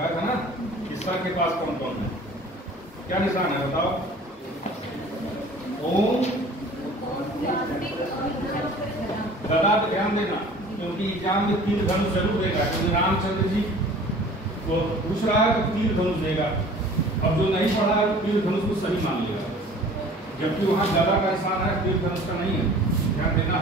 बताया था ना कि सर के पास कौन कौन है, क्या निशान है बताओ। ओम गदा पे ध्यान देना, क्योंकि एग्जाम में तीर धनुष जरूर देगा, क्योंकि रामचंद्र जी को पूछ रहा है तो तीर धनुष देगा। अब जो नहीं पढ़ा है वो तीर धनुष को सही मान लेगा, जबकि वहां गदा का निशान है, तीर धनुष का नहीं है, ध्यान देना।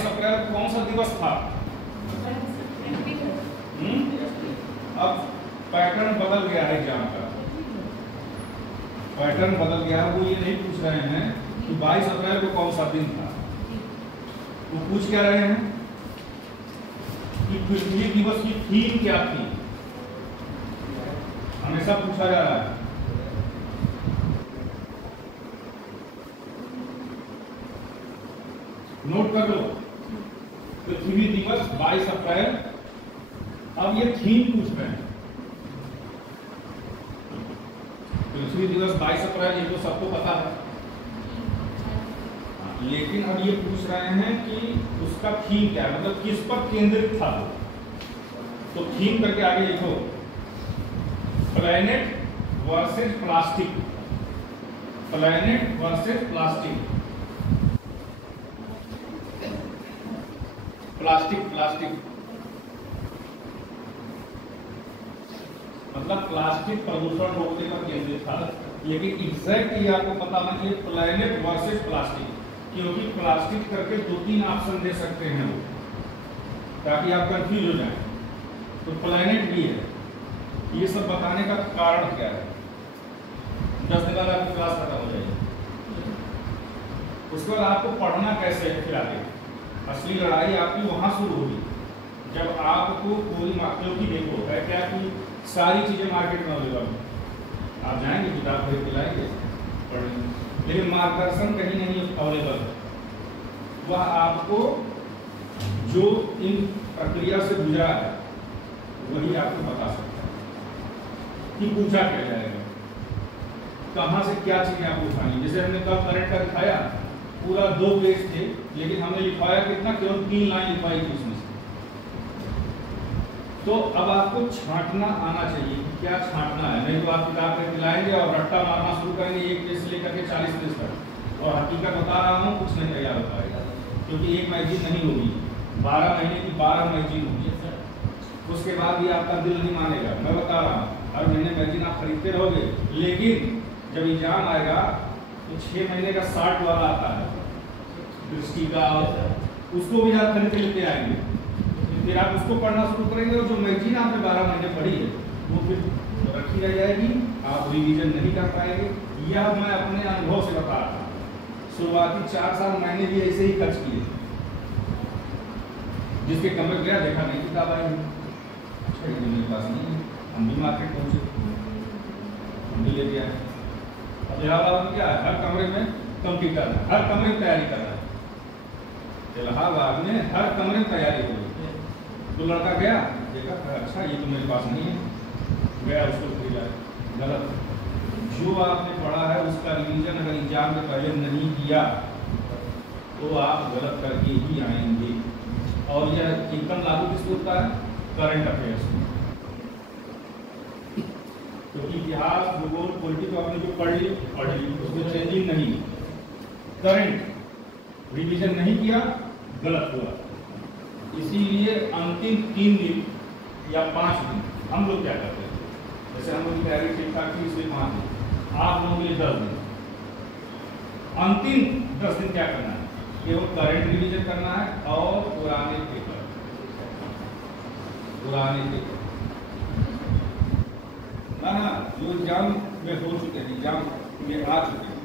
अप्रैल कौन सा दिवस था? अब पैटर्न बदल गया है एग्जाम का, पैटर्न बदल गया है। वो ये नहीं पूछ रहे हैं कि 22 अप्रैल को कौन सा दिन था, वो पूछ क्या रहे हैं कि पृथ्वी दिवस की थीम क्या थी। हमेशा पूछा जा रहा है। नोट कर लो, पृथ्वी दिवस 22 अप्रैल। अब ये थीम पूछ रहे हैं, पृथ्वी दिवस 22 अप्रैल, ये तो सबको पता है, लेकिन अब ये पूछ रहे हैं कि उसका थीम क्या है, मतलब किस पर केंद्रित था। तो थीम करके आगे लिखो, planet versus plastic, planet versus plastic, plastic plastic मतलब प्लास्टिक प्रदूषण रोकने पर केंद्रित था। लेकिन एग्जैक्ट ये आपको पता नहीं है प्लैनेट वर्सेस प्लास्टिक, क्योंकि प्लास्टिक करके 2-3 ऑप्शन दे सकते हैं वो, ताकि आप कंफ्यूज हो जाएं। तो प्लैनेट भी है, ये सब बताने का कारण क्या है। 10 दिन बाद आपकी क्लास खत्म हो जाएगी, उसके बाद आपको पढ़ना कैसे है फिर आगे। असली लड़ाई आपकी वहां शुरू होगी जब आपको पूरी क्योंकि देखो है क्या कि सारी चीजें मार्केट में अवेलेबल है, आप जाएंगे किताब खरीद के लाएंगे पढ़ेंगे, लेकिन मार्गदर्शन कहीं नहीं अवेलेबल है। वह आपको जो इन प्रक्रिया से गुजरा है वही आपको बता सकता है कि पूछा क्या जाएगा, कहाँ से क्या चीजें आपको उठानी। जैसे हमने कल करंट का दिखाया, पूरा 2 पेज थे, लेकिन हमने लिखवाया कितना, केवल 3 लाइन लिखवाई थी उसमें से। तो अब आपको छांटना आना चाहिए कि क्या छांटना है, नहीं तो आप किताब में खिलाएंगे और रट्टा मारना शुरू करेंगे 1 पेज से लेकर के 40 पेज तक। और हकीकत बता रहा हूँ, कुछ नहीं तैयार हो पाएगा, क्योंकि एक मैगजीन नहीं होगी, 12 महीने की 12 मैगजीन होगी। उसके बाद भी आपका दिल नहीं मानेगा, मैं बता रहा हूँ। हर महीने मैगजीन आप खरीदते रहोगे, लेकिन जब एग्जाम आएगा तो 6 महीने का 60 वाला आता है दृष्टि का, उसको भी आप खरीद के लेते आएंगे, फिर आप उसको पढ़ना शुरू करेंगे। और जो मैगजीन आपने 12 महीने पढ़ी है वो फिर रखी रह जाएगी, आप रिवीजन नहीं कर पाएंगे। यह मैं अपने अनुभव से बता रहा हूँ। शुरुआती 4 साल मैंने भी ऐसे ही खर्च किए, जिसके कमरे गया देखा नहीं किताब आई, अच्छा ये मेरे पास नहीं है, हम भी मार्केट पहुंचे, हम भी लेके आए। अब इलाहाबाद में क्या है, हर कमरे में कंप्यूटर है, हर कमरे में तैयारी कर रहा है। इलाहाबाद में हर कमरे में तैयारी हो रही है। तो लड़का गया देखा, अच्छा ये तो मेरे पास नहीं है, गया उसको खरीदा। गलत, जो आपने पढ़ा है उसका रिवीजन अगर एग्जाम में पहले नहीं किया तो आप गलत करके ही आएंगे। और यह एकदम लागू किसको होता है, करंट अफेयर्स में। क्योंकि इतिहास, भूगोल, पॉलिटिक्स आपने जो पढ़ ली उसमें चेंजिंग नहीं, करंट रिवीजन नहीं किया, गलत हुआ। इसीलिए अंतिम 3 दिन या 5 दिन हम लोग क्या करते हैं, जैसे हम लोग की तैयारी ठीक ठाक थी इसलिए 5 दिन, आप लोगों के लिए 10 दिन। अंतिम 10 दिन क्या करना है, केवल करंट रिवीजन करना है और पुराने पेपर ना जो एग्जाम में हो चुके हैं, एग्जाम में आ चुके हैं,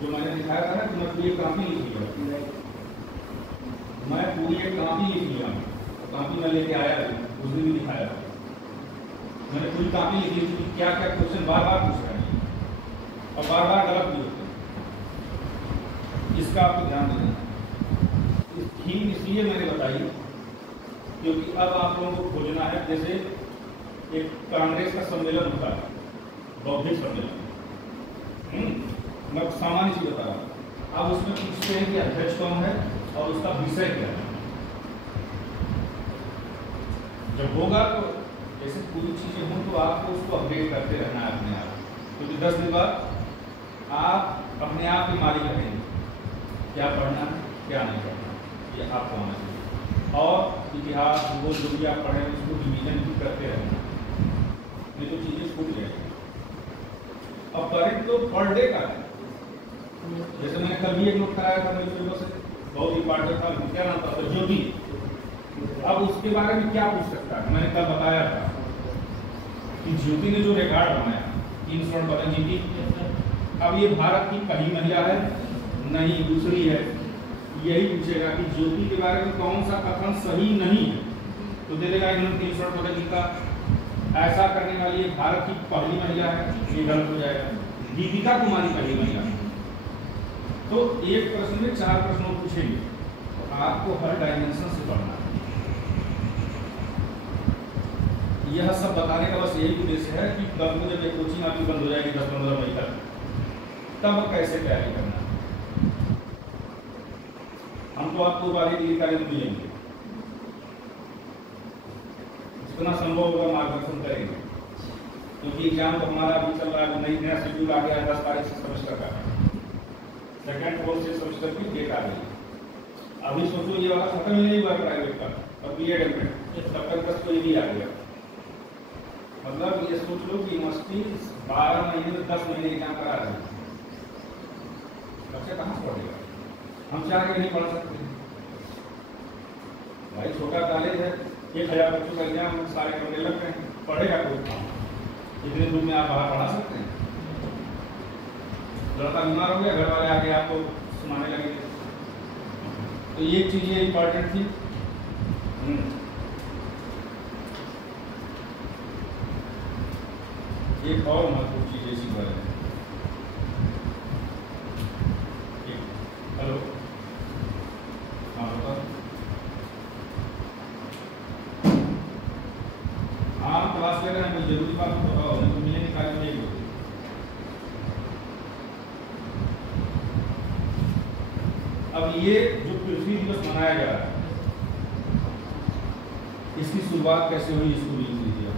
जो मैंने दिखाया था ना कि मैं पूरी कापी लिख लिया, मैं पूरी एक कापी लिख लिया, कापी मैं लेके आया उस दिन भी दिखाया, मैंने पूरी कापी लिख ली थी। क्या क्या क्वेश्चन बार बार पूछ रहे हैं और बार बार गलत भी होते हैं, इसका आपको ध्यान देना। थीम इसलिए मैंने बताई क्योंकि अब आप लोगों को खोजना है, जैसे एक कांग्रेस का सम्मेलन होता है, बौद्धिक सम्मेलन, मैं सामान्य चीज बता रहा हूँ। अब उसमें पूछते हैं कि अध्यक्ष कौन है और उसका विषय क्या है। जब होगा तो जैसे पूरी चीजें हों तो आपको उसको अपडेट करते रहना है अपने आप, क्योंकि 10 दिन बाद आप अपने आप के मालिक रहेंगे, क्या पढ़ना है क्या नहीं पढ़ना, ये आपको आना चाहिए। और इतिहास भूगोल जो भी आप पढ़ें उसको रिवीजन भी करते रहना, नहीं तो चीजें छूट जाएगी। अब गणित तो पर डे का है, जैसे मैंने कल भी एक नोट कराया था मेरे पेपर से, बहुत इंपॉर्टेंट था, क्या नाम था, ज्योति। अब उसके बारे में क्या पूछ सकता है, मैंने कल बताया था कि ज्योति ने जो रिकॉर्ड बनाया 3 स्वर्ण पदक जीती, अब ये भारत की पहली महिला है नहीं, दूसरी है। यही पूछेगा कि ज्योति के बारे में कौन सा कथन सही नहीं है, तो दे देगा इन्होंने 3 स्वर्ण पदक जीता, ऐसा करने वाली ये भारत की पहली महिला है, ये गलत हो जाएगा। दीपिका कुमारी पहली महिला है। तो एक प्रश्न में 4 प्रश्नों पूछेंगे, तो आपको हर डायमेंशन से पढ़ना है। यह सब बताने का बस यही उद्देश्य है कि कल को जब ये कोचिंग आपकी बंद हो जाएगी 10-15 मई तक, तब कैसे तैयारी करना है। हम तो आपको वाली डिग्री कार्य मिलेंगे, जितना संभव होगा मार्गदर्शन करेंगे, क्योंकि एग्जाम तो हमारा अभी चल रहा है, नया शेड्यूल आ गया है 10 तारीख से सेमेस्टर का, सेकेंड फोर्थ से सेमेस्टर की डेट आ गई। अभी सोचो ये वाला खत्म ही नहीं हुआ प्राइवेट का और बीएड एमएड, तब तक 10 को ये भी आ गया। मतलब ये सोच लो कि यूनिवर्सिटी 12 महीने में 10 महीने एग्जाम करा रहे हैं, बच्चे कहाँ से पढ़ेगा। हम चाह के नहीं पढ़ सकते भाई, छोटा कॉलेज है, 1000 बच्चों का एग्जाम सारे करने लग रहे हैं, पढ़ेगा कोई? इतने दूर में आप बाहर पढ़ा सकते हैं? लड़का बीमार हो गया, घर वाले आके आपको सुनाने लगे। तो ये चीजें इंपॉर्टेंट थी। एक और महत्वपूर्ण चीज इसी बारे में, हेलो हाँ बताओ। हाँ क्लास ले रहे हैं, कोई जरूरी बात बताओ, नहीं तो मिलेंगे कार्य में एक। अब ये जो पृथ्वी दिवस मनाया जा रहा है, इसकी शुरुआत कैसे हुई इसको भी लिख लीजिए।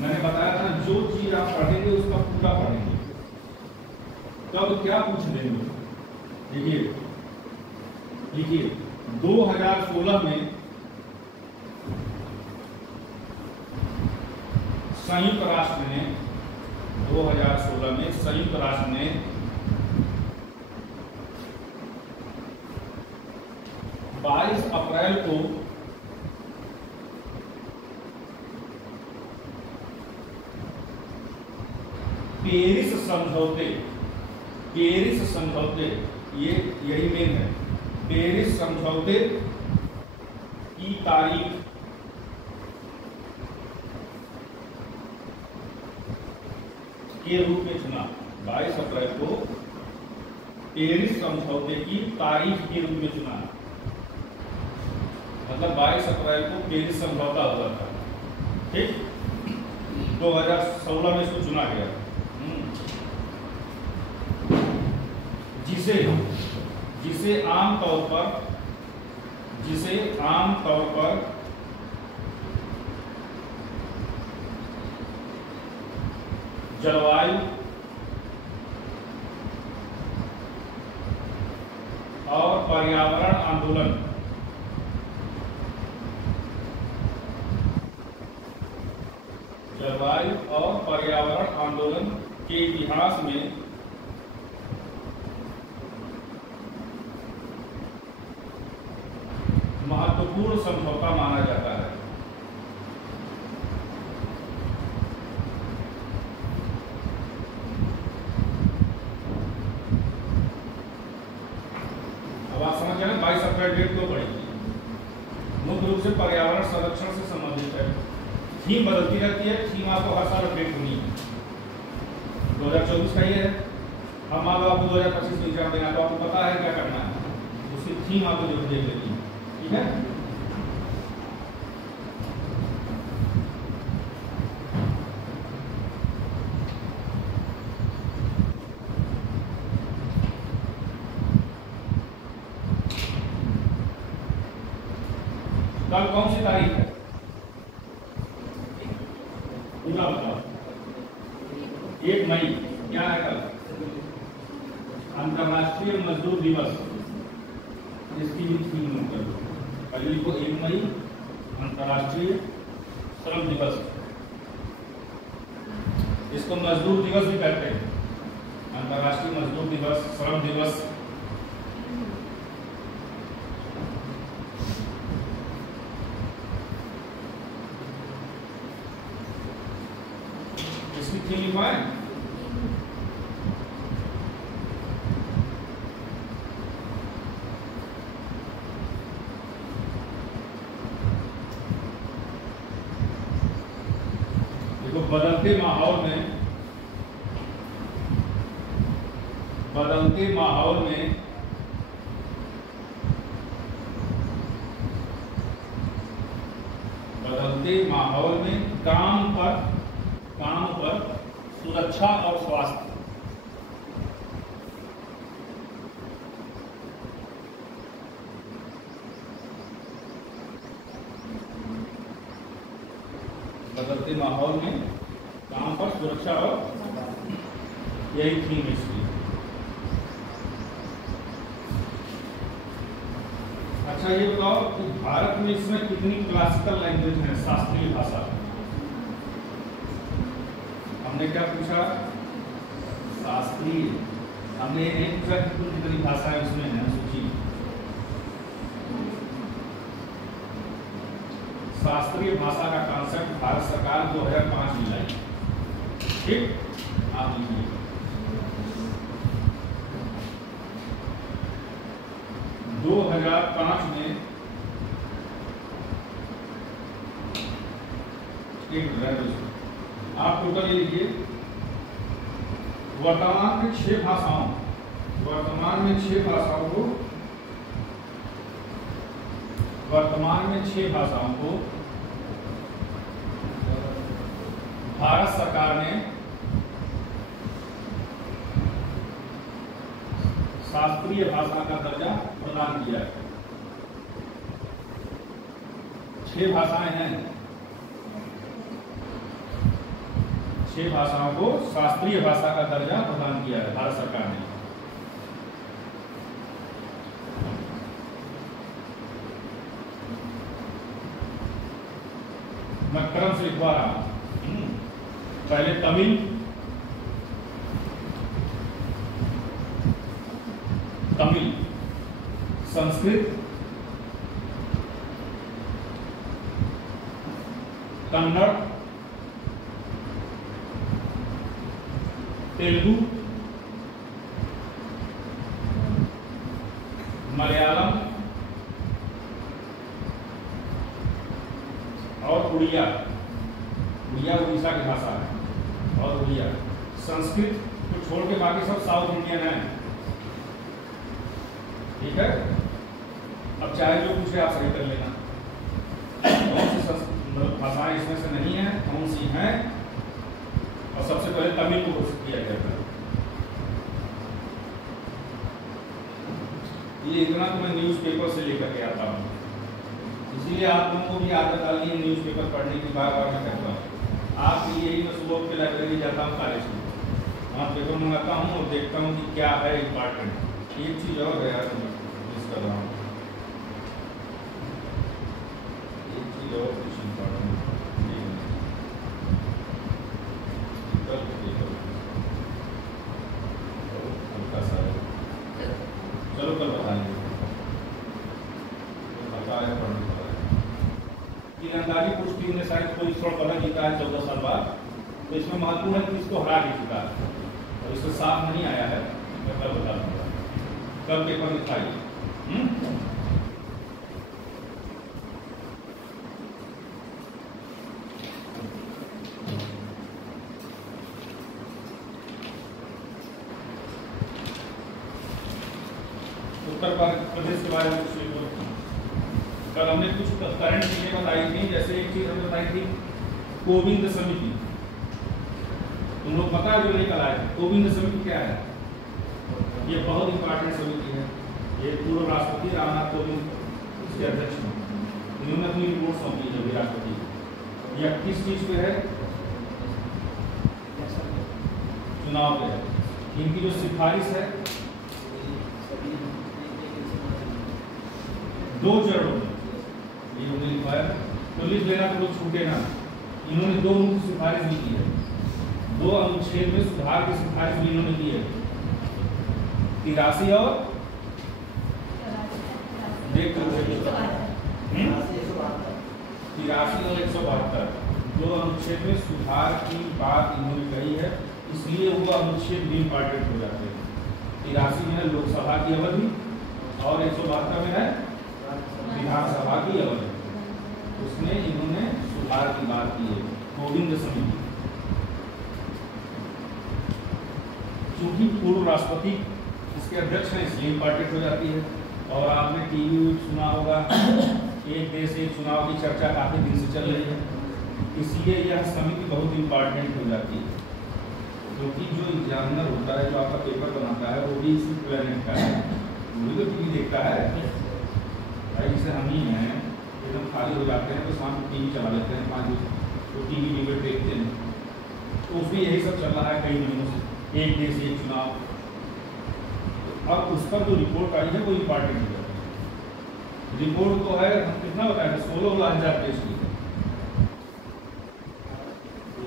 मैंने बताया था जो चीज आप पढ़ेंगे उसका पूरा पढ़ेंगे, तब क्या पूछ देंगे। देखिए लिखिए 2016 में संयुक्त राष्ट्र ने 2016 में संयुक्त राष्ट्र ने 22 अप्रैल को पेरिस समझौते, ये यही मेन है, पेरिस समझौते की तारीख के रूप में चुना। 22 अप्रैल को पेरिस समझौते की तारीख के रूप में चुना, मतलब 22 अप्रैल को पेरिस समझौता हुआ था, ठीक। 2016 में इसको चुना गया, जिसे आमतौर पर जलवायु और पर्यावरण आंदोलन के इतिहास में महत्वपूर्ण समझौता माना जाता है। अब आप समझ गए 22 अप्रैल डेट क्यों पड़ेगी? मुख्य रूप से पर्यावरण संरक्षण से संबंधित है। थीम बदलती रहती है, थीम आपको हर साल अपडेट होनी है। 2024 का ये है, हम मान लो आपको 2025 में एग्जाम देना, तो आपको पता है क्या करना है, उसकी थीम आपको जरूर देख लेनी है, ठीक है। कल कौन सी तारीख है? पूरा बताओ। 1 मई। क्या है कल? अंतर्राष्ट्रीय मजदूर दिवस। इसकी भी थीम नोट कर लो। पहले लिखो 1 मई अंतर्राष्ट्रीय श्रम दिवस। इसको मजदूर दिवस भी कहते हैं, अंतर्राष्ट्रीय मजदूर दिवस, श्रम दिवस। इसकी थीम लिखवाएं। देखो, बदलते माहौल में काम पर सुरक्षा और स्वास्थ्य। बदलते माहौल में काम पर सुरक्षा और, यही थीम है इसकी। अच्छा, ये बताओ कि भारत में इसमें कितनी क्लासिकल लैंग्वेज है, शास्त्रीय भाषा? हमने क्या पूछा? शास्त्रीय। हमने ये नहीं पूछा कि कुल कितनी भाषा है उसमें है सूची। शास्त्रीय भाषा का कॉन्सेप्ट भारत सरकार 2005 में लाई। ठीक, आप लिखिए। में आप टोटल ये लिखिए, वर्तमान में 6 भाषाओं को भारत सरकार ने शास्त्रीय भाषा का दर्जा प्रदान किया है। 6 भाषाएं हैं, 6 भाषाओं को शास्त्रीय भाषा का दर्जा प्रदान किया है भारत सरकार ने। मैं क्रम से लिखवा रहा हूं। पहले तमिल, संस्कृत, कन्नड़, तेलुगु, मलयालम और उड़िया। उड़ीसा की भाषा है, और उड़िया। संस्कृत को छोड़ के बाकी सब साउथ इंडियन है। ठीक है, अब चाहे जो पूछे आप सही कर लेना। कौन सी भाषाएं इसमें से नहीं है, कौन सी हैं? और सबसे पहले तमिल को घोषित किया गया था। ये इतना तो मैं न्यूज़पेपर से लेकर के आता हूँ, इसीलिए आप लोगों को भी आदत डालिए न्यूज़पेपर पढ़ने की। बार बार मैं कहता हूँ आपके लिए ही मैं सुबह के लाइब्रेरी जाता हूँ कॉलेज में, वहाँ पेपर मंगाता हूँ और देखता हूँ कि क्या है इम्पॉर्टेंट। एक चीज़ और है यार, मिस कर रहा हूँ, एक चीज़ और कुछ इम्पॉर्टेंट हल्का सा है, चलो कल बताएंगे। तीरंदाजी पुरुष टीम ने शायद कोई स्वर्ण पदक जीता है 14 साल बाद, तो इसमें महत्वपूर्ण है कि इसको हरा के जीता है, और इसको साफ नहीं आया है, मैं कल बता दूंगा। कल पेपर दिखाइए। उत्तर प्रदेश के बारे में कुछ लिखो। कल हमने कुछ करंट चीजें बताई थी, जैसे एक चीज हमने बताई थी कोविंद समिति। तुम लोग पता है जो नहीं कल आए थे, कोविंद समिति क्या है? ये बहुत इंपॉर्टेंट समिति है। ये पूर्व राष्ट्रपति रामनाथ कोविंद इसके अध्यक्ष हैं। इन्होंने अपनी रिपोर्ट सौंपी है राष्ट्रपति को। यह किस चीज पे है? चुनाव पे है। इनकी जो सिफारिश है 2 चरणों में ये उन्होंने लिखवाया, तो लिख लेना तो कुछ छूटे ना। इन्होंने 2 मुख्य सिफारिश भी की है, 2 अनुच्छेद में सुधार की सिफारिश भी इन्होंने की है, 83 और देख 83 और 172 2 अनुच्छेद में सुधार की बात इन्होंने कही है, इसलिए वो अनुच्छेद भी इम्पॉर्टेंट हो जाते हैं। 83 में है लोकसभा की अवधि और 172 में है विधानसभा की अवधि, उसमें इन्होंने सुधार की बात की है। गोविंद समिति, चूंकि पूर्व राष्ट्रपति इसके अध्यक्ष हैं इसलिए इम्पॉर्टेंट हो जाती है। और आपने टीवी में सुना होगा एक देश एक चुनाव की चर्चा काफी दिन से चल रही है, इसलिए यह समिति बहुत इम्पॉर्टेंट हो जाती है, क्योंकि जो एग्जामिनर होता है, जो आपका पेपर बनाता है, वो भी इसी प्लेनेट का है, वो तो टीवी देखता है। भाई जैसे हम ही हैं, एकदम खाली हो जाते हैं तो शाम को टीवी चला लेते हैं, 5 बजे तो टीवी डिबेट देखते हैं, तो उसमें यही सब चल रहा है कई महीनों से, एक देश एक चुनाव। अब उस पर जो रिपोर्ट आई है वो इम्पॉर्टेंट हो जाती है। रिपोर्ट तो है, हम कितना बताएंगे, 16,000 पेज की,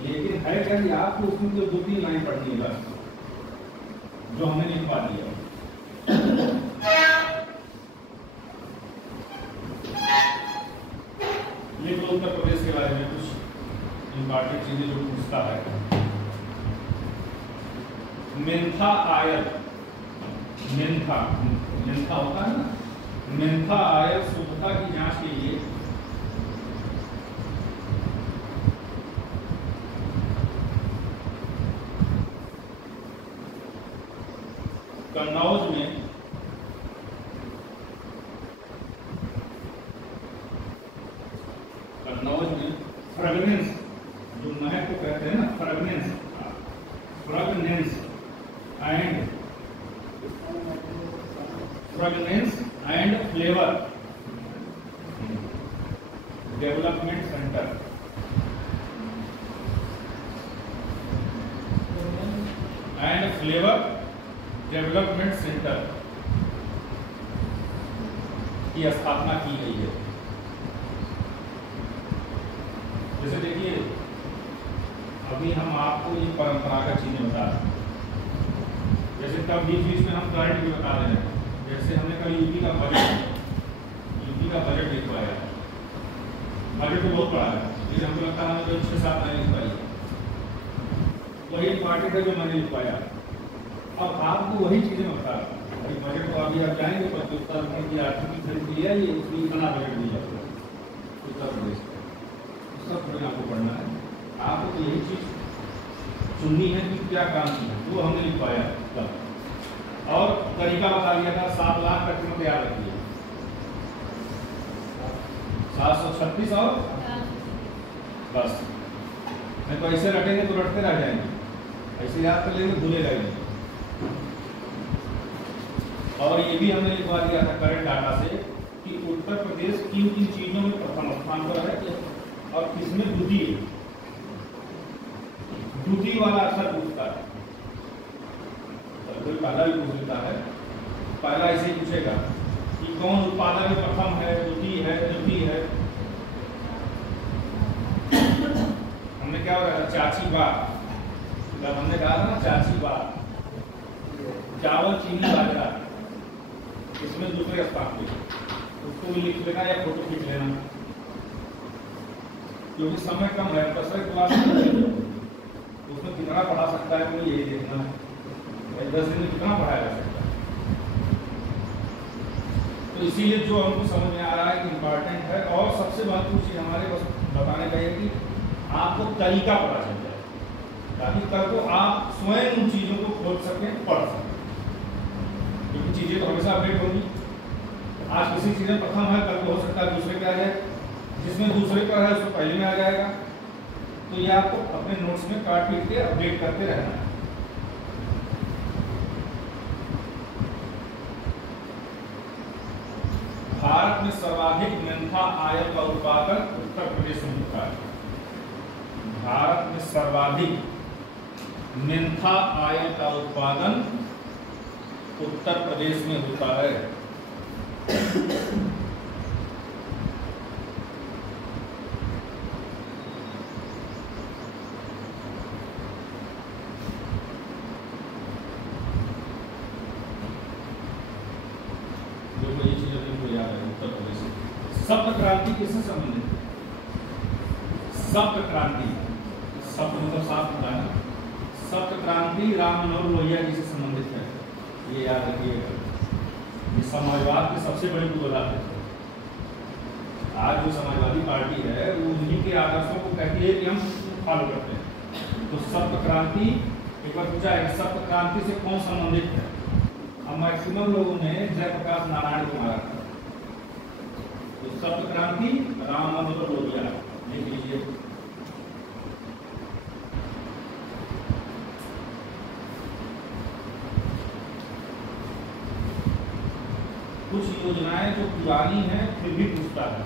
लेकिन है क्या कि आपको उसमें तो 2-3 लाइन पढ़नी है बस, जो हमने लिखवा दिया। ये तो उत्तर प्रदेश के बारे में कुछ इम्पॉर्टेंट चीजें जो पूछता है। मेंथा आयल, मेंथा होता है ना, मेंथा आयल शुद्धता की जांच के लिए कन्नौज में फ्रेगनेंस, जो महक को कहते हैं ना, fragrance and flavour development centre, development centre की स्थापना की गई है। जैसे देखिए, अभी हम आपको ये परंपरागत चीजें बता रहे हैं, जैसे तब बीच में हम करंट भी बता रहे हैं। जैसे हमने कल यूपी का बजट लिखवाया, बजट तो बहुत बड़ा है, लेकिन हमको लगता है हमें जो 6-7 लाइन लिखवाई, वही इम्पॉर्टेंट है जो मैंने लिखवाया। अब आपको वही चीजें बता रहा हूँ। बजट तो अभी आप जाएंगे उत्तर की आर्थिक खरीद लिया, ये उसमें इतना बजट दिया उत्तर प्रदेश का, उसका थोड़ी आपको पढ़ना है। आपको तो यही चीज चुननी है कि क्या काम किया, वो हमने लिखवाया तब, और तरीका बता दिया था। 7 लाख तक में तैयार रखिए, 736 और बस, नहीं तो ऐसे रखेंगे तो रटते रह जाएंगे, ऐसे याद कर लेंगे भूले रहेंगे। और ये भी हमने लिखवा दिया था करंट डाटा से कि उत्तर प्रदेश किन किन चीजों में प्रथम स्थान पर है और किसमें द्वितीय वाला अक्षर पूछता है। कोई पहला भी पूछ लेता है, पहला ऐसे ही पूछेगा कि कौन उत्पादन में प्रथम है, द्वितीय है, तृतीय है। हमने क्या हो रहा था, चाची बात, जब हमने कहा था ना चाची बात, चावल चीनी बाजरा, इसमें दूसरे स्थान पे उसको भी लिख लेना या फोटो खींच लेना, क्योंकि समय कम है। दूसरे क्लास उसमें कितना पढ़ा सकता है कोई, यही देखना है 10 दिन में कितना पढ़ाया जा सकता है। तो इसीलिए जो हमको समझ में आ रहा है कि इम्पॉर्टेंट है, और सबसे महत्वपूर्ण चीज हमारे बस बताने का है कि आपको तरीका पता चल जाए, ताकि कल को आप स्वयं उन चीजों को खोज सकें, पढ़ सकें, क्योंकि चीजें तो हमेशा अपडेट होंगी। आज किसी चीज में प्रथम है, कल को हो सकता है दूसरे पे आ जाए, जिसमें दूसरे पर है उसको पहले में आ जाएगा। तो ये आपको अपने नोट्स में काट पीट के अपडेट करते रहना है। भारत में सर्वाधिक मेंथा आयल का उत्पादन उत्तर प्रदेश में होता है। भारत में सर्वाधिक मेंथा आयल का उत्पादन उत्तर प्रदेश में होता है। देखो ये चीज तुमको याद है, उत्तर प्रदेश सप्त क्रांति किससे संबंधित है? सप्त क्रांति, सप्त मतलब सात होता है। सप्त क्रांति राम मनोहर लोहिया जी से संबंधित है, ये याद रखिएगा। ये समाजवाद की सबसे बड़ी बुनियाद है। आज जो समाजवादी पार्टी है वो उन्हीं के आदर्शों को कहती है कि हम फॉलो करते हैं। तो सप्त क्रांति एक बार पूछा है, सप्त क्रांति से कौन संबंधित है? अब मैक्सिमम लोगों ने जयप्रकाश नारायण को मारा था। तो सप्त क्रांति राम मनोहर लोहिया लिख लीजिए। कुछ योजनाएं जो पुरानी हैं फिर भी पूछता है,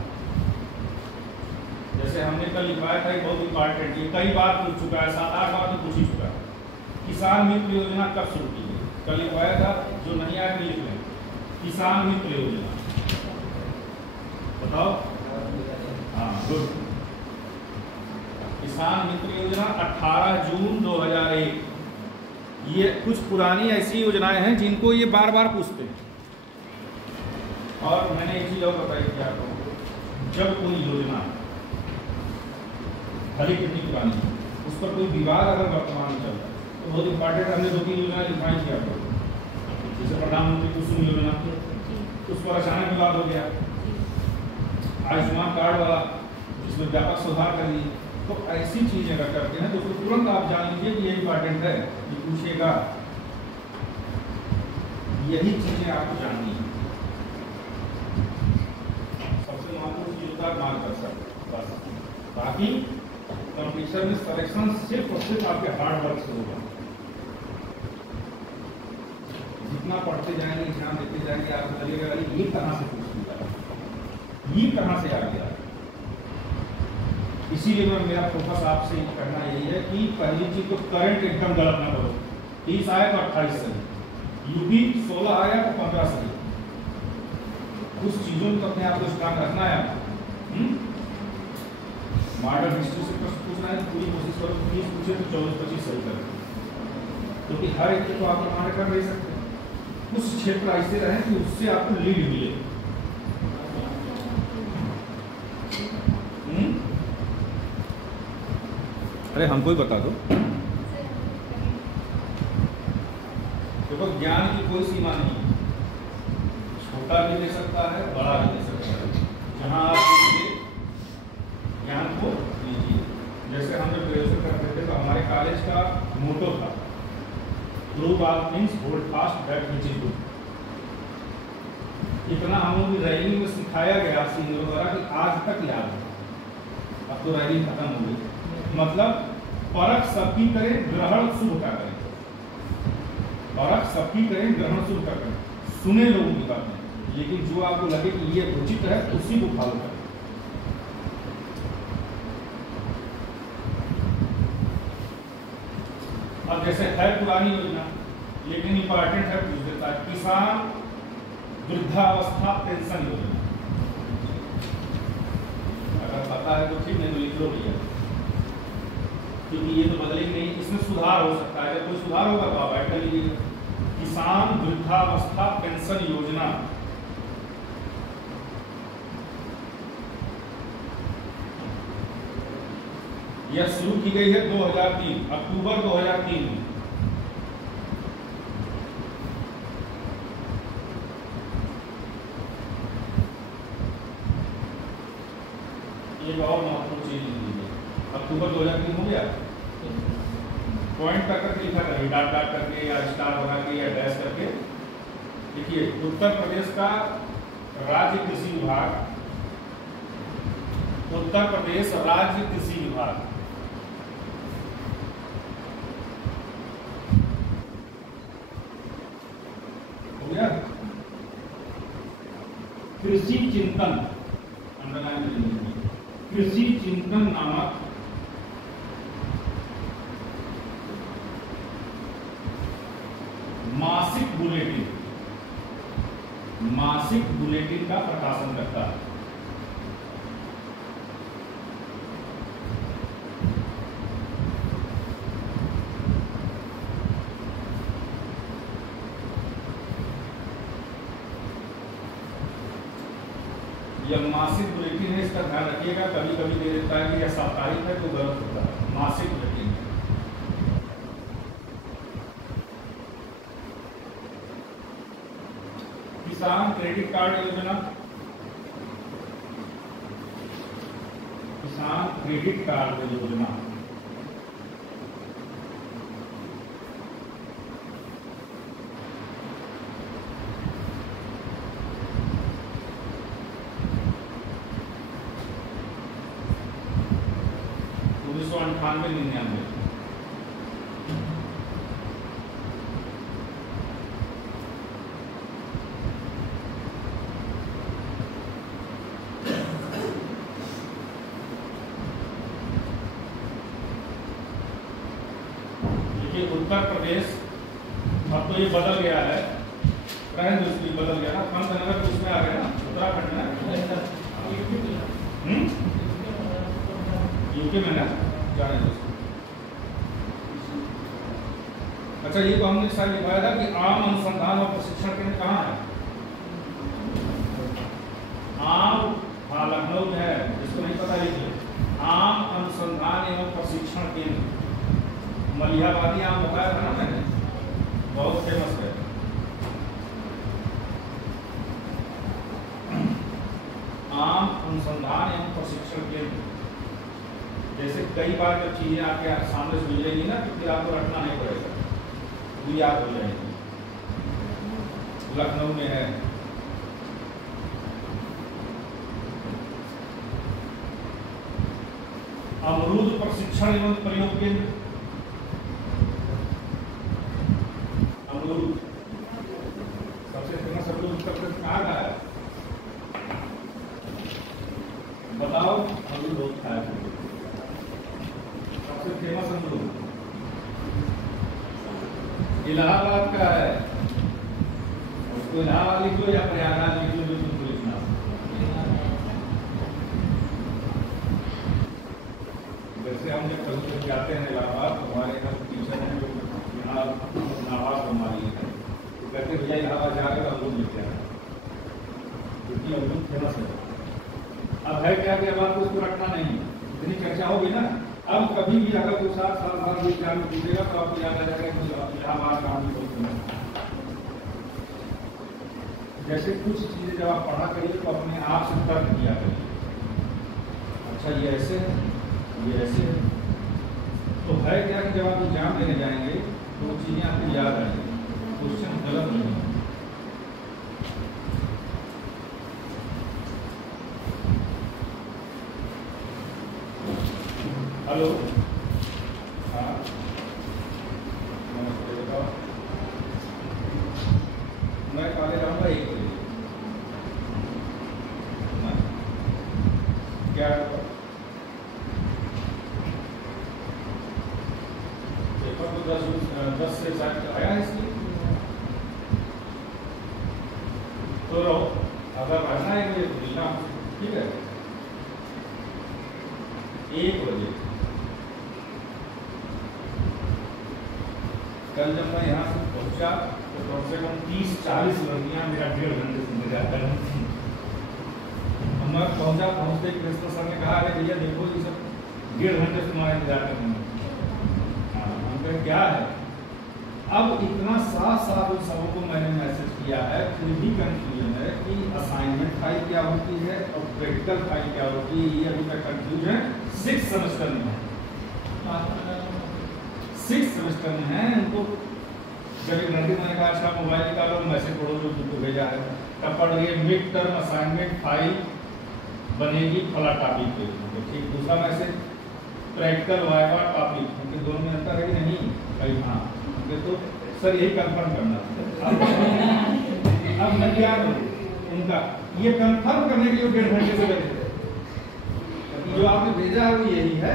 जैसे हमने कल लिखवाया था, बहुत इंपॉर्टेंट, ये कई बार पूछ चुका है, 7-8 बार तो पूछ ही चुका है। किसान मित्र योजना कब शुरू की गई? कल लिखवाया था, जो नहीं आया लिख लें। किसान मित्र योजना बताओ। हाँ गुड। किसान मित्र योजना 18 जून 2001। ये कुछ पुरानी ऐसी योजनाएं हैं जिनको ये बार बार पूछते हैं। और मैंने एक चीज और बताई थी आपको, जब कोई योजना भले कितनी पुरानी उस पर कोई विवाद अगर वर्तमान में चल रहा है तो बहुत इंपॉर्टेंट, हमने 2-3 योजनाएं लिखवाई थी आपको। जैसे प्रधानमंत्री कुसुम योजना, उस पर अचानक विवाद हो गया। आयुष्मान कार्ड वाला, जिसमें व्यापक सुधार कर दिए। तो ऐसी चीजें अगर करते हैं तो तुरंत आप जान लीजिए कि ये इंपॉर्टेंट है, ये पूछेगा। यही चीजें आपको जाननी है। सबसे महत्वपूर्ण चीज होता है मार्गदर्शक, बस। बाकी कंपटीशन में सिलेक्शन सिर्फ और सिर्फ आपके हार्ड वर्क से होगा। जितना पढ़ते जाएंगे, एग्जाम देते जाएंगे, आपको लगेगा ये कहाँ से पूछ लिया, ये कहाँ से आ गया। इसीलिए मैं मेरा फोकस आपसे करना यही है कि पहली चीज तो करंट एकदम गलत ना करो। 30 आया तो 28 सही, यूपी 16 आया तो 15 सही। कुछ चीजों में तो अपने आप को स्ट्रांग रखना है। मॉडर्न हिस्ट्री से प्रश्न पूछना है, पूरी कोशिश करो 30 पूछे तो 24-25 सही करें, क्योंकि हर एक को आप प्रमाण कर नहीं सकते। कुछ क्षेत्र ऐसे रहे कि उससे आपको लीड मिले। अरे हमको ही बता दो। देखो ज्ञान की कोई सीमा नहीं, छोटा भी दे सकता है, बड़ा भी दे सकता है। जहाँ आप ज्ञान को लीजिए। जैसे हम जब ग्रेजुएशन करते थे तो हमारे कॉलेज का मोटो था, prove all things, hold fast that which is good. इतना हम लोग रैली में सिखाया गया सीनियरों द्वारा कि आज तक याद है। अब तो रैली खत्म हो गई। मतलब परख सबकी करें, ग्रहण शुभ का करें। परख सबकी करें, ग्रहण शुभ का करें। सुने लोगों की बातें, लेकिन जो आपको लगे कि ये उचित है उसी को फॉलो करें। अब जैसे है पुरानी योजना लेकिन इंपॉर्टेंट है, पूछ देता है, किसान वृद्धावस्था पेंशन योजना। अगर पता है तो ठीक, नहीं तो लिख लो भैया, क्योंकि ये तो बदलेगी नहीं। इसमें सुधार हो सकता है, अगर कोई सुधार होगा तो आप ऐड कर लीजिए। किसान वृद्धावस्था पेंशन योजना यह शुरू की गई है 2003 अक्टूबर 2003 में। एक और महत्वपूर्ण चीज लीजिए, अक्टूबर 2003 हो गया। पॉइंट करके लिखा करिए, डाट डाट करके या स्टार बना के या डैश करके देखिए। उत्तर प्रदेश का राज्य कृषि विभाग, उत्तर प्रदेश राज्य कृषि विभाग हो गया। कृषि चिंतन, अंडरलाइन करेंगे, कृषि चिंतन नामक मासिक बुलेटिन का प्रकाशन करता है। यह मासिक बुलेटिन है, इसका ध्यान रखिएगा, कभी कभी दे देता है कि यह साप्ताहिक है तो गलत होता है, मासिक बुलेटिन। किसान क्रेडिट कार्ड योजना, किसान क्रेडिट कार्ड योजना, $1998 99। उत्तर प्रदेश, अब तो ये बदल गया है, बदल गया ना, पंतनगर तो उसमें आ गया ना, उत्तराखंड में, यूपी में ना, जाने दो। अच्छा, ये तो हमने शायद लिखवाया था कि आम अनुसंधान और प्रशिक्षण केंद्र कहाँ है? आम, हाँ लखनऊ में है, जिसको नहीं पता लिखिए, आम अनुसंधान एवं प्रशिक्षण केंद्र, मलिहाबादी आम बताया था ना मैंने, बहुत फेमस है। आम अनुसंधान एवं प्रशिक्षण केंद्र, जैसे कई बार जब चीजें आपके सामने से मिलेगी ना तो फिर आपको रटना नहीं पड़ेगा, वो याद हो जाएगी। लखनऊ में है। अमरूद प्रशिक्षण एवं प्रयोग केंद्र, अमरूद सबसे फेमस अमरूद उत्तर प्रदेश कहाँ का है? बताओ, अमरूद बहुत खाया है, सबसे फेमस अमरूद इलाहाबाद का है, उसको इलाहाबाद लिख लो या प्रयागराज लिख लो, जो तुमको लिखना। जैसे हम जब कभी जाते हैं इलाहाबाद, हमारे यहाँ टीचर हैं जो यहाँ आवाज हमारी है, तो कहते भैया इलाहाबाद जा रहे तो अमरूद लिख जाए, क्योंकि अमरूद फेमस है। अब है क्या कि अब आपको उसको रखना नहीं, इतनी चर्चा होगी ना, अब कभी भी अगर कोई 7 साल बाद भी एग्जाम में पूछेगा तो आपको याद आ जाएगा कि इलाहाबाद का भी बहुत फेमस है। जैसे कुछ चीजें जब आप पढ़ा करिए तो अपने आप से तर्क किया करिए, अच्छा ये ऐसे है, ये ऐसे है, तो है क्या कि जब आप एग्जाम देने जाएंगे तो वो चीजें आपको याद आएंगी, क्वेश्चन गलत नहीं है। हेलो, हाँ नमस्ते, बताओ। मैं कॉलेज आऊँगा 1 बजे, क्या पेपर तो 10 से शायद आया है, इसलिए तो रहो, अगर रहना है मुझे तो मिलना, ठीक है, 1 बजे। कल जब मैं यहाँ से पहुँचा तो कम से कम 30-40 लड़कियाँ मेरा 1.5 घंटे से इंतजार कर रही थी। मैं पहुँचते कृष्ण सर ने कहा, अरे भैया देखो ये सब 1.5 घंटे से तुम्हारा इंतजार कर रहे हैं। हम कहे क्या है? अब इतना साफ उन सबों को मैंने मैसेज किया है, फिर भी कंफ्यूजन है कि असाइनमेंट फाइल क्या होती है और प्रैक्टिकल फाइल क्या होती है, ये अभी तक कंफ्यूजन 6 सेमेस्टर में है, 6 सेमेस्टर में है। उनको जब एक घंटे मैंने कहा अच्छा मोबाइल निकालो, मैसेज पढ़ो जो तुमको भेजा है, तब पढ़ रही है मिड टर्म असाइनमेंट फाइल बनेगी फला टॉपिक पे, ठीक। दूसरा मैसेज प्रैक्टिकल वाइवा टॉपिक, उनके दोनों में अंतर है कि नहीं? कहीं हाँ, तो सर यही कंफर्म करना। अब मैं क्या करूँ उनका ये कंफर्म करने के लिए 1.5 घंटे से बैठे थे। जो आपने भेजा है वो यही है।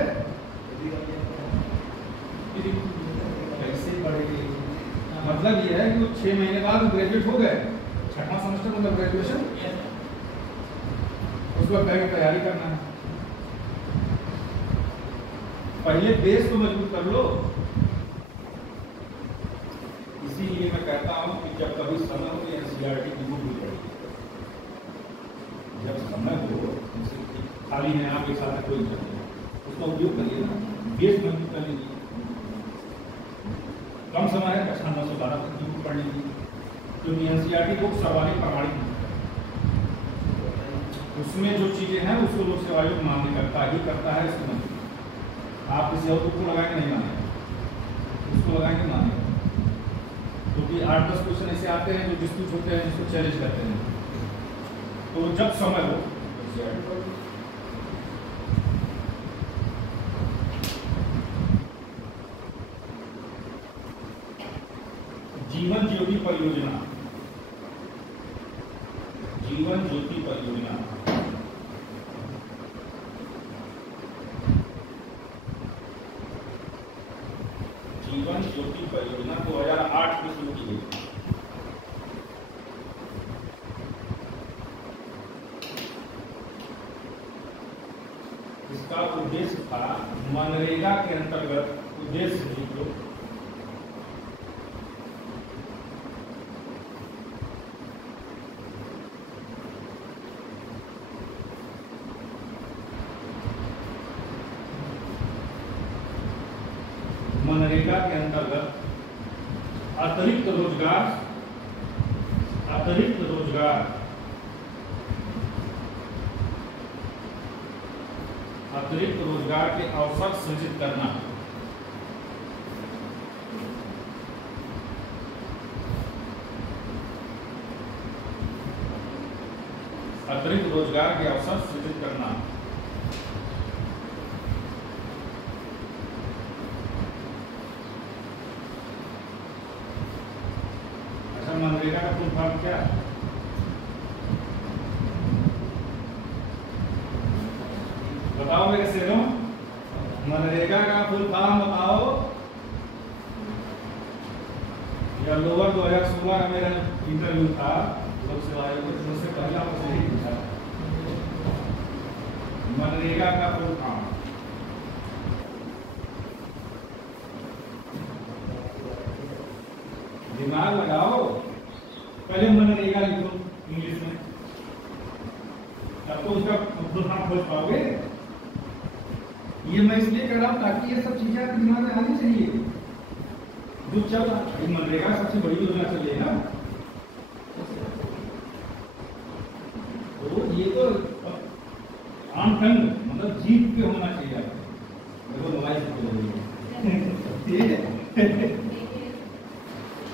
कैसे पढ़ेंगे? मतलब ये है कि वो 6 महीने बाद ग्रेजुएट हो गए, 6वां सेमेस्टर मतलब ग्रेजुएशन, उसके बाद तैयारी करना है। पहले बेस तो मजबूत कर लो। इसीलिए मैं कहता हूं कि जब कभी समय हो एनसीईआरटी की बुक भी पढ़िए। जब समय हो, खाली है आपके साथ कोई नहीं, उसका उपयोग करिए ना, बेस मजबूत कर लीजिए। कम समय है, कक्षा 912 तक की बुक पढ़ लीजिए, क्योंकि एनसीईआरटी बुक सर्वाधिक प्रमाणित है। उसमें जो चीजें हैं उसको लोक सेवा आयोग मान्य करता है। इसको मतलब आप किसी और बुक को लगाएंगे नहीं मानेगा, उसको लगाएंगे मानेगा, क्योंकि 8-10 क्वेश्चन ऐसे आते हैं जो डिस्प्यूट होते हैं, जिसको चैलेंज करते हैं। तो जब समय हो जीवन ज्योति परियोजना, जीवन ज्योति परियोजना जीवन ज्योति परियोजना 2008 में शुरू की गई। इसका उद्देश्य था मनरेगा के अंतर्गत, उद्देश्य लिखो, मनरेगा के अंतर्गत अतिरिक्त रोजगार के अवसर सृजित करना। अतिरिक्त रोजगार के अवसर सृजित करना। मनरेगा का फुल फॉर्म क्या है? बताओ मेरे शेरों, मनरेगा का फुल फॉर्म बताओ। या लोअर 2016 का मेरा इंटरव्यू था लोक सेवा आयोग में, मुझसे पहला मुझसे यही पूछा, मनरेगा का फुल फॉर्म। दिमाग लगाओ, पहले मनरेगा लिखो इंग्लिश में, तब तो उसका फुल फॉर्म खोज पाओगे। ये मैं इसलिए कर रहा हूं ताकि ये सब चीजें आपके दिमाग में आनी चाहिए। जो चल रहा है मनरेगा सबसे बड़ी योजना चल रही है ना, तो ये तो आम ढंग मतलब जीत के होना चाहिए आपको। देखो मोबाइल ठीक है।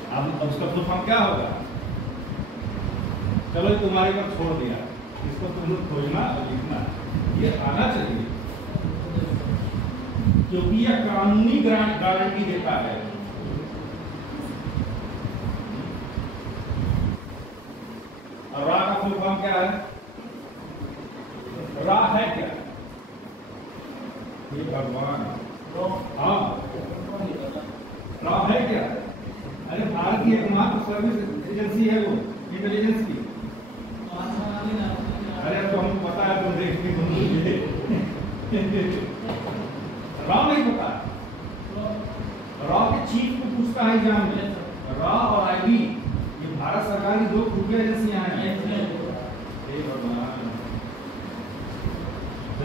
अब उसका फुल फॉर्म क्या होगा? चलो तुम्हारे पर छोड़ दिया, इसको तुम लोग खोजना और लिखना, ये आना चाहिए, क्योंकि यह कानूनी गारंटी देता है। और रा का फुल फॉर्म क्या है? रा है क्या? ये भगवान, हाँ रा है क्या? अरे भारत की एकमात्र सर्विस एजेंसी है वो, इंटेलिजेंस की। अरे तो हमको पता है, तुम देखने को रॉ नहीं पता, रॉ के चीफ को पूछता है एग्जाम में। रॉ और आईबी ये भारत सरकार की 2 खुफिया एजेंसियां हैं।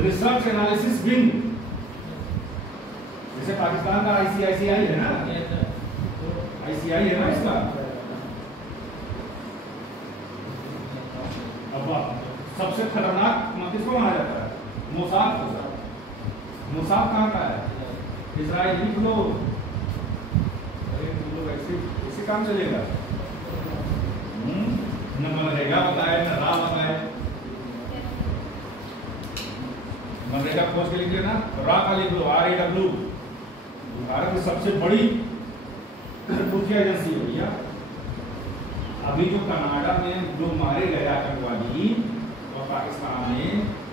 रिसर्च एनालिसिस विंग, जैसे पाकिस्तान का आईसीआईसीआई है ना, आईसीआई है ना इसका। अब सबसे खतरनाक किसको माना जाता है? मोसाद को। मोसाद कहाँ का है? इजराइल। लिख लो, अरे तुम लोग ऐसे काम चलेगा? न मनरेगा बताए, न रा बताए। मनरेगा खोज के लिख लेना, रा का लिख लो, RAW। भारत की सबसे बड़ी खुफिया एजेंसी हो भैया। अभी जो कनाडा में जो मारे गए आतंकवादी, पाकिस्तान में,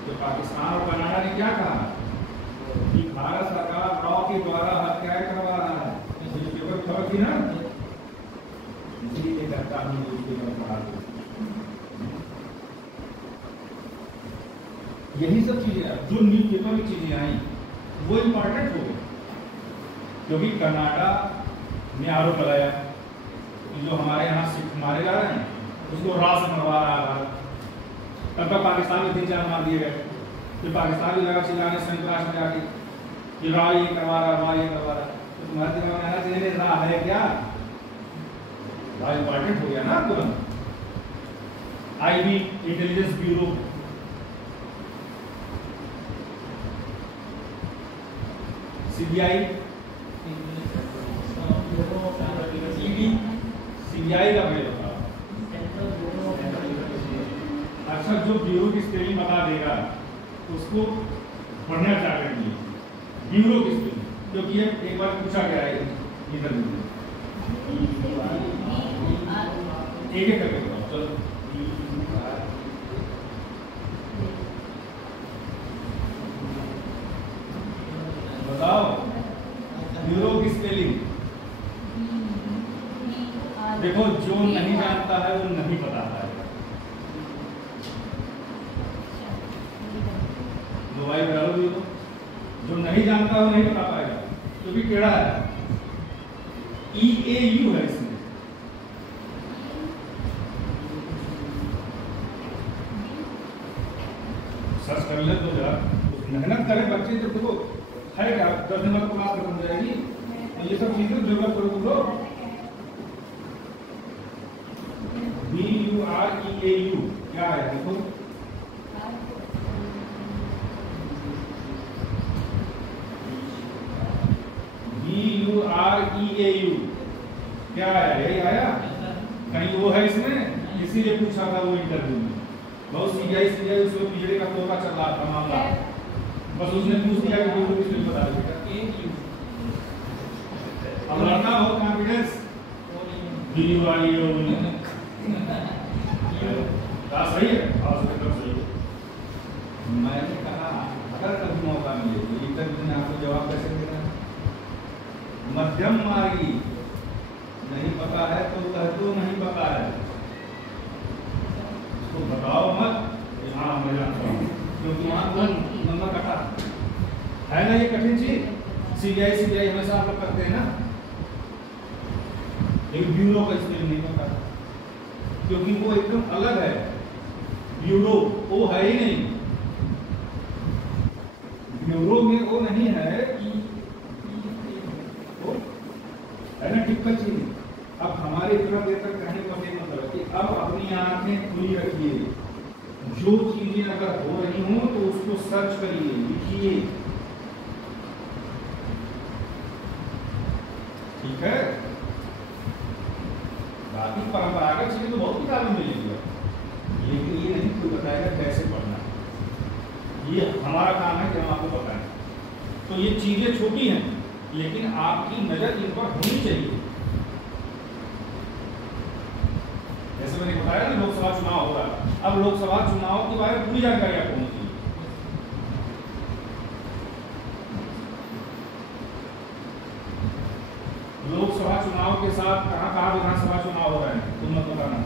तो पाकिस्तान और कनाडा ने क्या कहा कि भारत सरकार लॉ के द्वारा हत्याएं करवा रहा है। न्यूज़पेपर खबर थी ना, इसलिए करता हूँ न्यूज़पेपर पढ़ा। यही सब चीजें जो न्यूज़पेपर में चीजें आई वो इम्पोर्टेंट हो गई, क्योंकि कनाडा ने आरोप लगाया कि जो हमारे यहाँ सिख मारे जा रहे हैं उसको राह से मरवा रहा था। तब तक पाकिस्तान में 3-4 मार दिए गए, फिर पाकिस्तान भी लगा चिल्लाने संयुक्त राष्ट्र में जाके कि राह ये करवा रहा, राह ये करवा रहा। तो तुम्हारे दिमाग में आना चाहिए राह है क्या, राह इम्पोर्टेंट हो गया ना तुरंत। IB intelligence bureau, CBI, CBI का मेल होता है। अच्छा, जो ब्यूरो की स्पेलिंग बता देगा उसको पढ़ना क्या करेंगे, ब्यूरो की स्पेलिंग, क्योंकि ये एक बार पूछा गया है इंटरव्यू में। एक एक करके बताओ, चलो। बताओ ब्यूरो की स्पेलिंग। देखो, जो नहीं जानता है वो नहीं बताता है। मोबाइल डालो ब्यूरो, जो नहीं जानता वो नहीं बता पाएगा, क्योंकि टेढ़ा है। EAU है इसमें। सर्च कर ले तो जरा मेहनत करें बच्चे। जब देखो है क्या 10 दिन बाद क्लास खत्म हो जाएगी, तो ये सब चीजें जरूरत करो तो। BUREAU क्या है देखो, BUREAU क्या है, यही आया कहीं वो है इसमें, इसीलिए पूछा था वो इंटरव्यू में। बहुत सीबीआई उसमें पीएचडी का तोड़ना चल रहा था मामला, बस उसने पूछ दिया कि ब्यूरो किसने बता देगा। अब लड़ना हो कॉन्फिडेंस, BUREAU सही है, सही है। मैंने कहा अगर कभी मौका मिले तो इंटरव्यू में आपको जवाब कैसे देना है। मध्यम मार्गी, नहीं पता है तो कह दो नहीं पता है, उसको बताओ मत हाँ मैं जानता हूँ, क्योंकि वहाँ कौन नंबर कटा है ना। ये कठिन चीज सीबीआई हमेशा आप लोग करते हैं ना, एक ब्यूरो का स्पेलिंग नहीं पता, क्योंकि वो एकदम अलग है। ब्यूरो वो है ही नहीं, ब्यूरो में वो नहीं है वो है ना, टिपिकल चीज। अब हमारे इतना देर तक कहने का मतलब कि अब अपनी आंखें खुली रखिए, जो चीजें अगर हो रही हो तो उसको सर्च करिए, लिखिए, ठीक है। बाकी परंपरागत चीजें तो बहुत किताबें मिलेंगी, लेकिन ये नहीं कोई बताएगा कैसे पढ़ना है। ये हमारा काम है कि हम आपको बताएं। तो ये चीजें छोटी हैं, लेकिन आपकी नजर इन पर होनी चाहिए। जैसे मैंने बताया ना, लोकसभा चुनाव हो रहा है, अब लोकसभा चुनाव के बारे में पूरी जानकारी आपको होनी चाहिए। लोकसभा चुनाव के साथ कहाँ कहाँ विधानसभा चुनाव हो रहे हैं तुम मत बताना।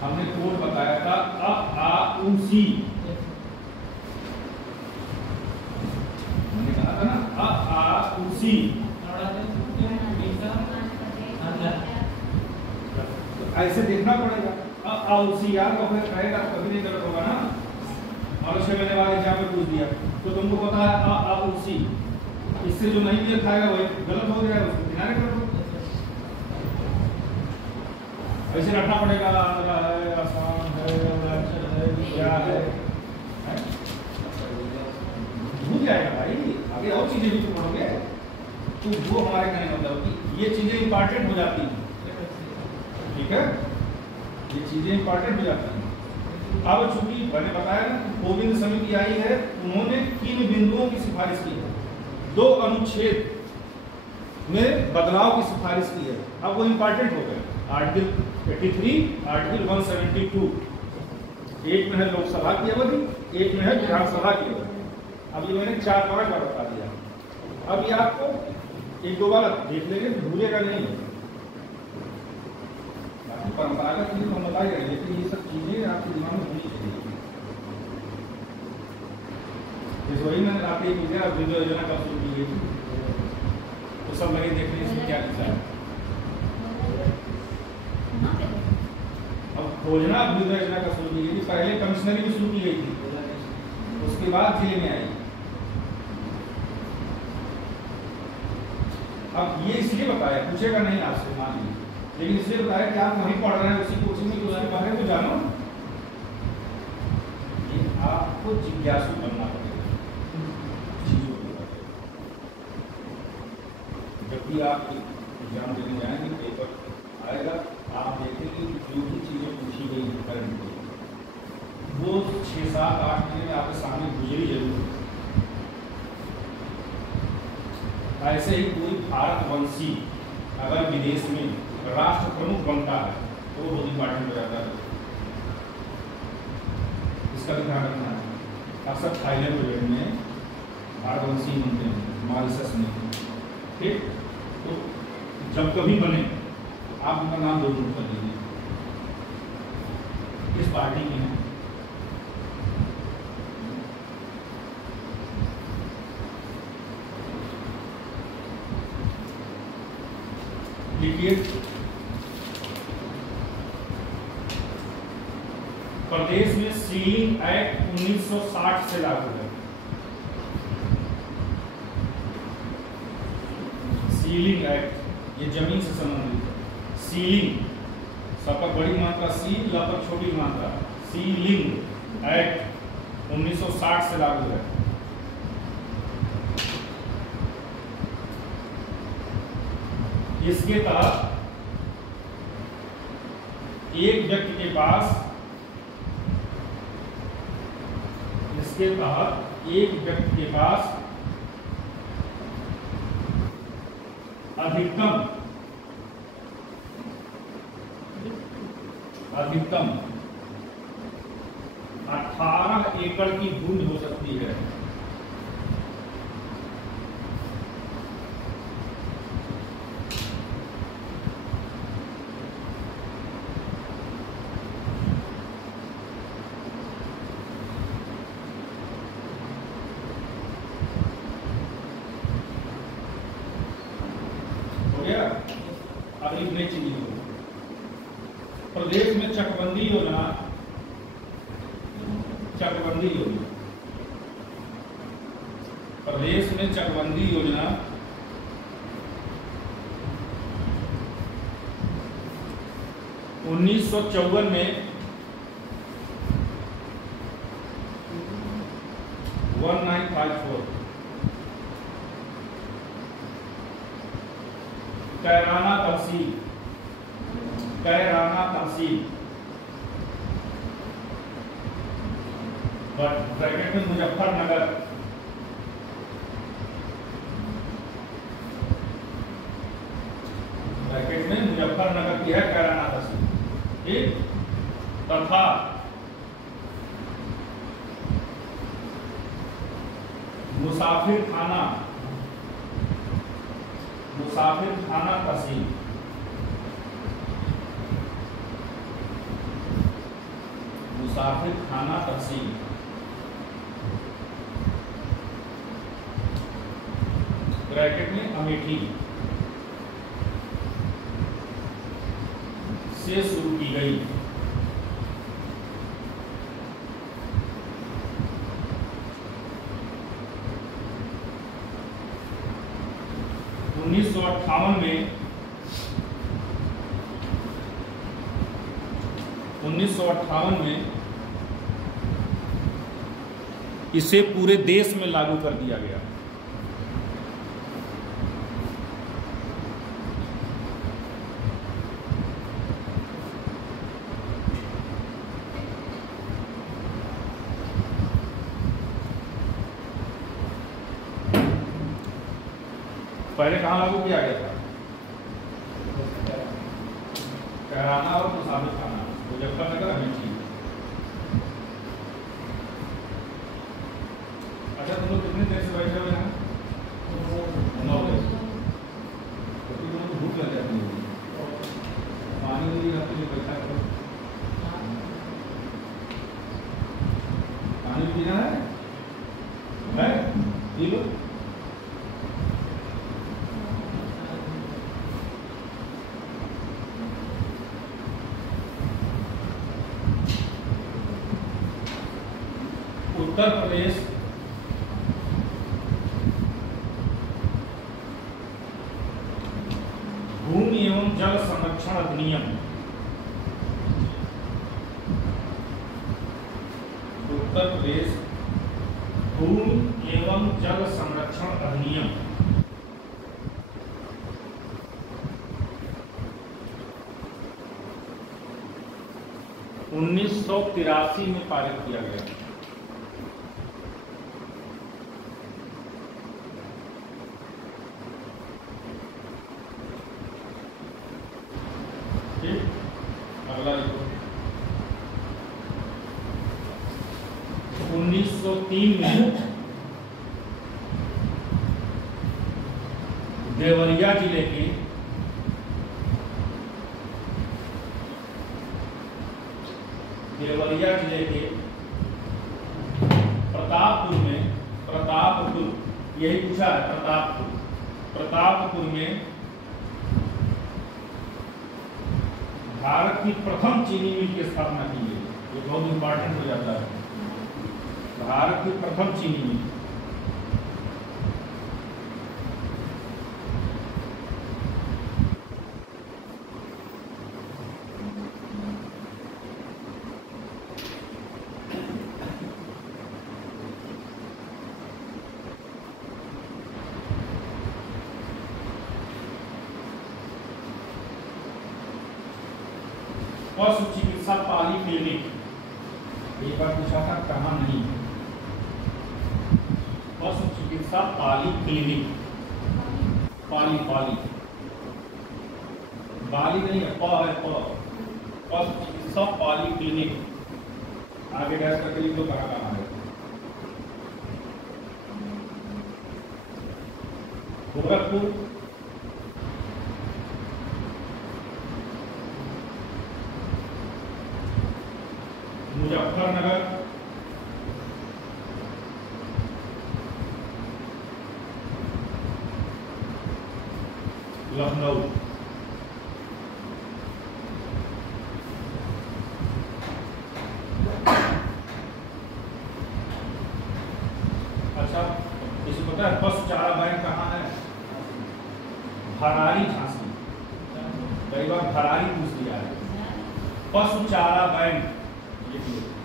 हमने कोड बताया था AAUC, हमने कहा था ना AAUC। तो ऐसे देखना पड़ेगा AAUC, यार तो फिर कहेगा कभी नहीं गलत होगा ना। और 6 महीने बाद एग्जाम में पूछ दिया तो तुमको पता है AAUC, इससे जो नहीं मिल खाएगा वही गलत हो जाएगा, उसको किनारे कर दो। ऐसे रखना पड़ेगा, आंध्रा है, आसाम है, अरुणाचल है, क्या है, भूल जाएगा भाई। आगे और चीजें भी तो पढ़ोगे, तो वो हमारे कहने मतलब कि ये चीजें इंपॉर्टेंट हो जाती हैं, ठीक है, ये चीजें इंपॉर्टेंट हो जाती हैं। अब चूंकि मैंने बताया ना कोविंद समिति आई है, उन्होंने 3 बिंदुओं की सिफारिश की है, 2 अनुच्छेद में बदलाव की सिफारिश की है। अब वो इंपॉर्टेंट हो गए। Article 83, article 172। एक में है लोकसभा की अवधि, एक में है विधानसभा की अवधि। अब ये मैंने 4-5 बार बता दिया। अब ये आपको एक दो बार देख लेंगे तो भूलेगा नहीं। बाकी परंपरागत चीजें हम बताई गई, लेकिन ये सब चीजें आपके दिमाग में होनी चाहिए। इस वही मैंने आपकी योजना कब शुरू की गई तो सब लगे देखने इसमें क्या लिखा है। अब खोजना अभ्युदय योजना का शुरू की गई थी, पहले कमिश्नरी भी शुरू की गई थी, उसके बाद जिले में आई। अब ये इसलिए बताया, पूछेगा नहीं आपसे मान लीजिए, लेकिन इसलिए बताया कि आप वहीं पढ़ रहे हैं उसी कोचिंग में, उसके बारे में तो जानो। ये आपको जिज्ञासु बनना पड़ेगा चीजों के बारे में। जब भी आप एग्जाम देने जाएंगे, पेपर आएगा, आप देखेंगे कि जो भी चीजें पूछी गई हैं करंट में, वो 6-7-8 महीने में आपके सामने गुजरी जरूर। ऐसे ही कोई भारतवंशी अगर विदेश में राष्ट्र प्रमुख बनता है तो वो बहुत इंपॉर्टेंट हो जाता है, इसका भी ध्यान रखना है। अक्सर थाईलैंड में भारतवंशी बनते हैं, मॉरिशस में, ठीक। तो जब कभी बने आप उनका नाम जरूर कर लीजिए, किस पार्टी में है। लिखिए, प्रदेश में सीलिंग एक्ट 1960 से लागू है। सीलिंग एक्ट ये जमीन से संबंधित है। सीलिंग सब पर बड़ी मात्रा सी, ल पर छोटी मात्रा, सीलिंग एक्ट 1960 से लागू है। इसके तहत एक व्यक्ति के पास, इसके तहत एक व्यक्ति के पास अधिकतम 18 एकड़ की भूमि हो सकती है। अब लिखने चाहिए प्रदेश में चकबंदी योजना, चकबंदी योजना, प्रदेश में चकबंदी योजना 1954 में 1954 कैराना तहसील, कैराना तहसील ब्रैकेट में मुजफ्फरनगर, ब्रैकेट में मुजफ्फरनगर की है कैराना तहसील, ठीक। तथा मुसाफिर खाना, मुसाफिर खाना तहसील, मुसाफिर खाना तहसील ब्रैकेट में अमेठी से शुरू की गई। उन्नीस सौ अट्ठावन में इसे पूरे देश में लागू कर दिया गया। पहले कहां लागू किया गया था? ठहराना और मुसाफिर खाना, मुजफ्फरनगर अमेठी। अच्छा तुम लोग कितने देर से बैठे हो यहाँ? 9 बजे। तो तुम लोग को भूख लग जाती है, पानी नहीं आपके लिए बैठा करो। पानी पीना है पी लो। उत्तर प्रदेश भूमि एवं जल संरक्षण अधिनियम, उत्तर प्रदेश भूमि एवं जल संरक्षण अधिनियम 1983 में पारित किया गया। अगला लिखो 1903 में देवरिया जिले के प्रतापपुर यही पूछा है, प्रतापपुर में भारत की प्रथम चीनी मिल की स्थापना की गई। ये बहुत इंपॉर्टेंट हो जाता है, भारत की प्रथम चीनी मिल। पशु चिकित्सा पाली क्लिनिक, एक बार पूछा था कहाँ नहीं, पशु चिकित्सा पाली क्लिनिक, पाली बाली नहीं है, प है प, पशु चिकित्सा पाली क्लिनिक। आगे गैस करके लिख दो कहाँ है। गोरखपुर, मुजफ्फरनगर, लखनऊ। अच्छा इसे पता है पशु चारा बैंक कहाँ है? भरारी, झांसी। कई बार भरारी पूछ लिया है। पशु चारा बैंक,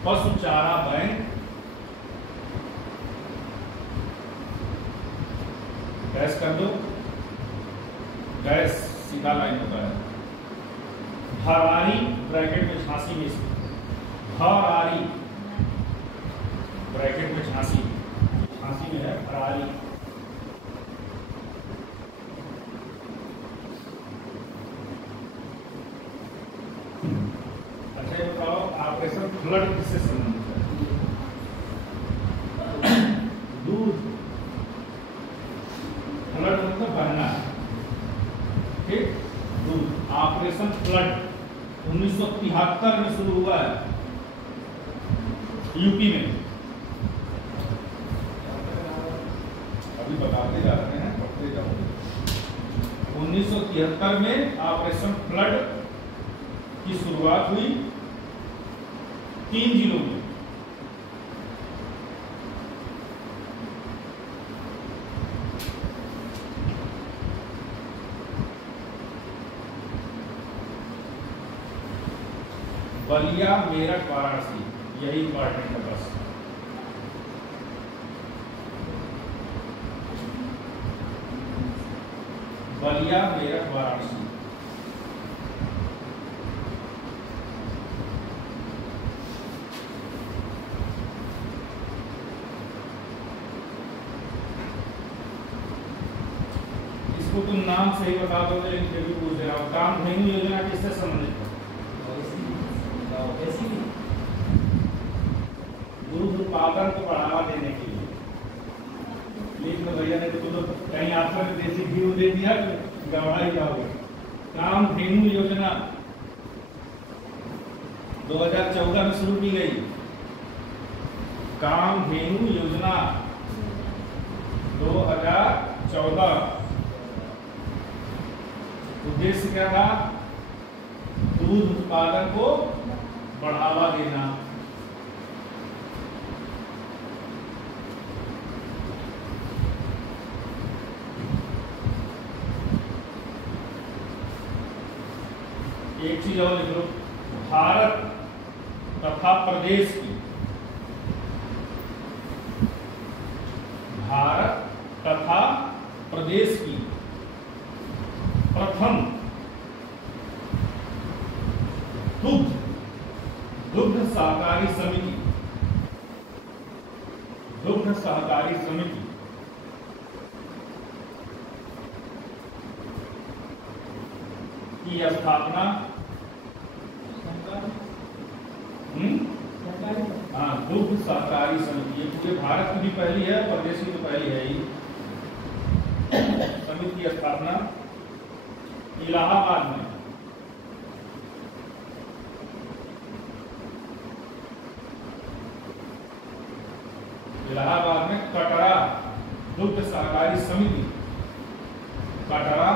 पशु चारा बैंक गैस कर दो, गैस सीधा लाइन होता है। भरारी ब्रैकेट में झांसी में, भरारी ब्रैकेट में झांसी में है भरारी। अच्छा ये बताओ ऑपरेशन फ्लड किससे संबंधित है? दूध, फ्लड मतलब बहना, ठीक। दूध, ऑपरेशन फ्लड 1973 में शुरू हुआ है यूपी में। अभी बताते जा रहे हैं, पढ़ते जाओगे। 1973 में ऑपरेशन फ्लड की शुरुआत हुई 3 जिलों में। बलिया, मेरठ, वाराणसी, यही इंपॉर्टेंट है बस। बलिया, मेरठ, वाराणसी। इसको तुम नाम से ही बता दोगे, लेकिन फिर भी पूछ दे रहा हूं। कामधेनु योजना किससे संबंधित है? दूध उत्पादन को बढ़ावा देने के लिए। लेकिन भैया ने तो कहीं आपको देसी घी दे दिया तो गड़बड़ा ही जाओगे। कामधेनु योजना 2014 में शुरू की गई। कामधेनु योजना 2014, उद्देश्य क्या था? दूध उत्पादन को बढ़ावा देना। एक चीज और लिख लो, भारत तथा प्रदेश की, भारत तथा प्रदेश की प्रथम दुग्ध सहकारी समिति, दुग्ध सहकारी समिति की स्थापना, हाँ, दुग्ध सहकारी समिति, ये पूरे भारत की भी पहली है, प्रदेश की तो पहली है ही। समिति की स्थापना इलाहाबाद में, इलाहाबाद में कटरा दुग्ध सहकारी समिति, कटरा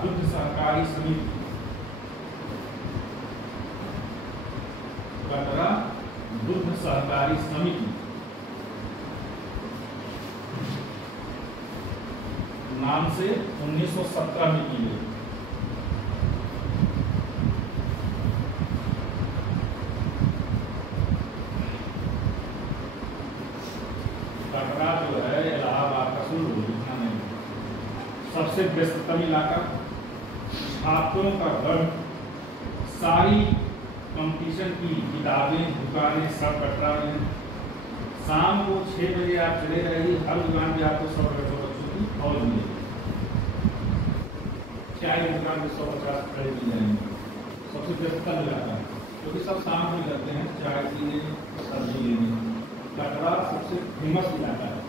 दुग्ध सहकारी समिति, कटरा दुग्ध सहकारी समिति नाम से 1917 में की गई। कटरा जो है इलाहाबाद का शुरू सबसे व्यस्ततम इलाका, छात्रों का गढ़, सारी कंपटीशन की किताबें, दुकानें सब कटरा में। शाम को 6 बजे आप चले जाइए, हर दुकान पे आपको 100 बच्चों की फौज मिलेगी। चाय की दुकान पे 150 खड़े मिल जाएंगे। सबसे व्यस्ततम इलाका है क्योंकि सब शाम को जाते हैं चाय पीने, सब्जी लेने। कटरा सबसे फेमस इलाका है,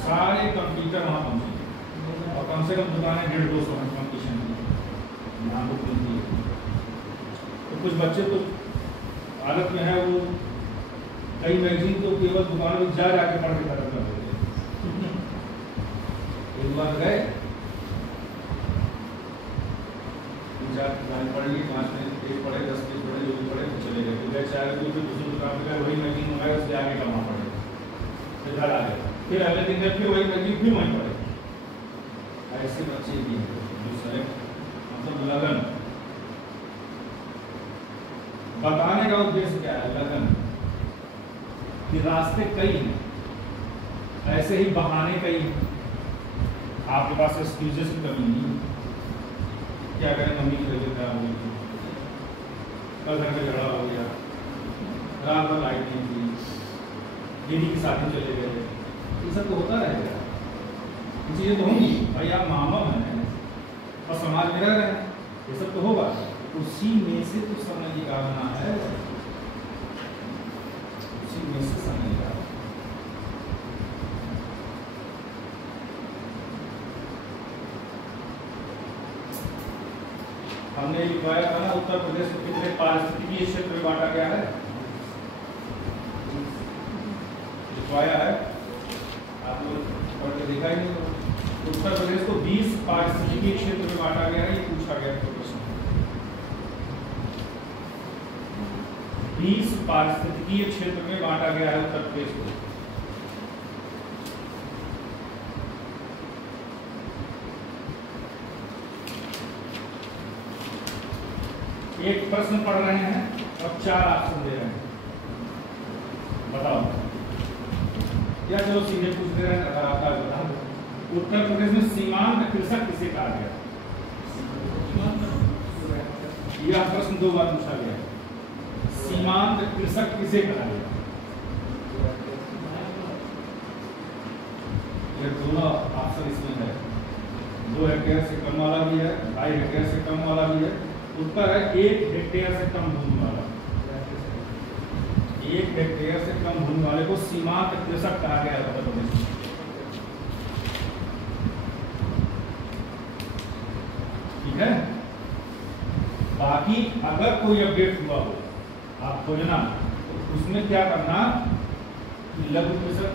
सारे कंप्यूटर वहाँ पहुँचे और कम से कम दुकानें 150-200 कंपटीशन की यहाँ बुक मिलती है। तो कुछ बच्चे तो हालत में है, वो कई मैगजीन तो केवल दुकानों में जा जाके पढ़ के खत्म कर देते हैं। एक दुकान गए, 3-4 दुकान पढ़ ली, 5 मिनट पेज पढ़े, 10 पेज पढ़े, जो भी पढ़े चले गए। फिर गए 4 बजे, फिर दूसरी दुकान पे गए, वही मैगजीन मंगाए, उसके आगे करना पड़े, फिर घर आ गए। फिर अगले दिन गए, फिर वही मैगजीन फिर वहीं पढ़े। ऐसे बच्चे भी दूसरे मतलब लगन। बताने का उद्देश्य क्या है? लगन कि रास्ते कई हैं, ऐसे ही बहाने कई हैं। आपके पास एक्सक्यूजेस की कमी नहीं। क्या करें, मम्मी की तबीयत खराब हो गई, कल घर में झगड़ा हो गया, रात भर लाइट नहीं थी, दीदी की शादी चले गए, ये सब तो होता रहेगा। चीजें तो होंगी भाई, आप मामा हैं और समाज में रह रहे हैं, ये सब तो होगा। उसी में से तो समय निकालना है, उसी में से समय निकालना। हमने लिखवाया था ना, उत्तर प्रदेश को कितने पारिस्थितिकीय क्षेत्र में बांटा गया है, लिखवाया है, आप लोग पढ़ के देखा ही नहीं। उत्तर प्रदेश को 20 पारिस्थितिकीय क्षेत्र में बांटा गया है, ये पूछा गया है प्रश्न। 20 पारिस्थितिकीय क्षेत्र में बांटा गया है उत्तर प्रदेश को। एक प्रश्न पढ़ रहे हैं और 4 ऑप्शन दे रहे हैं, बताओ। या चलो सीधे पूछ दे रहे हैं, अगर आपका बता दो। उत्तर प्रदेश में सीमांत कृषक किसे कहा गया? यह प्रश्न 2 बार पूछा गया। सीमांत कृषक किसे कहा गया? ये दोनों ऑप्शन इसमें है। 2 हेक्टेयर से कम वाला भी है, 2.5 हेक्टेयर से कम वाला भी है। उत्तर है 1 हेक्टेयर से कम भूमि वाला। 1 हेक्टेयर से कम भूमि वाले को सीमांत कृषक कहा गया था उत्तर प्रदेश में। ठीक है। बाकी अगर कोई अपडेट हुआ हो आप खोजना, तो उसमें क्या करना, लघु कृषक,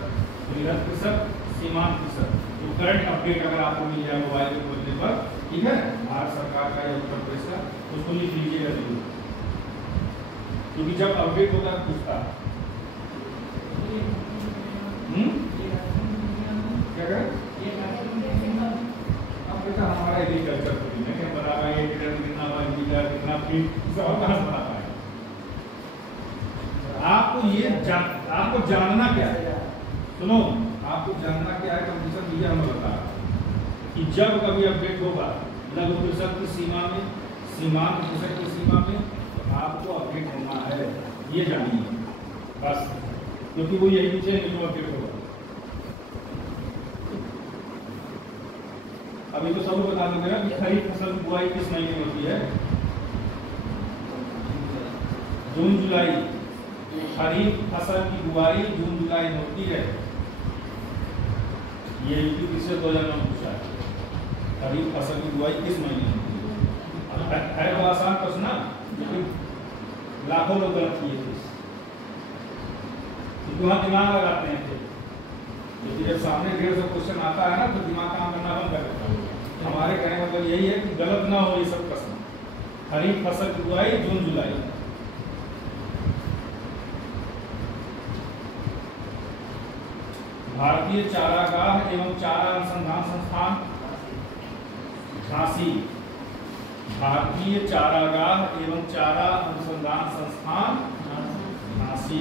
वृहद कृषक, सीमांत कृषक, तो करंट अपडेट अगर आपको मिल जाए मोबाइल पे खोलने पर, ठीक है, भारत सरकार का या उत्तर प्रदेश का, उसको लिख लीजिएगा जरूर, क्योंकि जब अपडेट होता है पूछता है। क्या करें? अब बेटा हमारा एग्रीकल्चर में क्या बता रहा है, कितना फीट सब कहाँ से बता पाए। आपको जानना क्या है, सुनो, आपको जानना क्या है, कंडीशन ये हमें बता रहा है कि जब कभी अपडेट होगा लघु कृषक की सीमा में, सीमांत कृषक की सीमा में, तो आपको अपडेट होना है, ये जानिए बस, क्योंकि वो यही पीछे नहीं अपडेट होगा। अभी तो सब बता दूंगा कि खरीफ फसल की बुआई किस महीने में होती है, जून जुलाई। खरीफ फसल की बुआई जून जुलाई में होती है। ये यूपी से 2009 में पूछा है, खरीफ फसल की बुआई किस महीने में होती है। है तो आसान प्रश्न, लेकिन लाखों लोग गलत किए थे, क्योंकि वहाँ दिमाग लगाते हैं थे, क्योंकि जब सामने 150 क्वेश्चन आता है ना, तो दिमाग काम करना बंद कर देता है। हमारे कहने का मतलब यही है कि गलत ना हो ये सब प्रश्न। खरीफ फसल की बुआई जून जुलाई। भारतीय चारागाह एवं चारा अनुसंधान संस्थान झांसी। भारतीय चारागाह एवं चारा अनुसंधान संस्थान झांसी।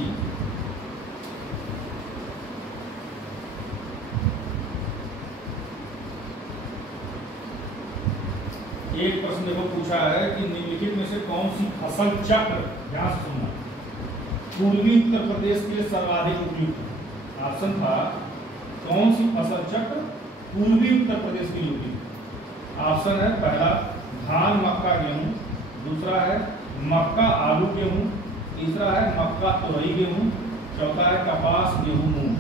एक प्रश्न देखो पूछा है कि निम्नलिखित में से कौन सी फसल चक्र, ध्यान से सुनना, पूर्वी उत्तर प्रदेश के लिए सर्वाधिक उपयुक्त। ऑप्शन था कौन सी फसल चक्र पूर्वी उत्तर प्रदेश के लिए उपयुक्त। ऑप्शन है पहला धान मक्का गेहूं, दूसरा है मक्का आलू गेहूं, तीसरा है मक्का तोरई गेहूं, चौथा है कपास गेहूं मूंग।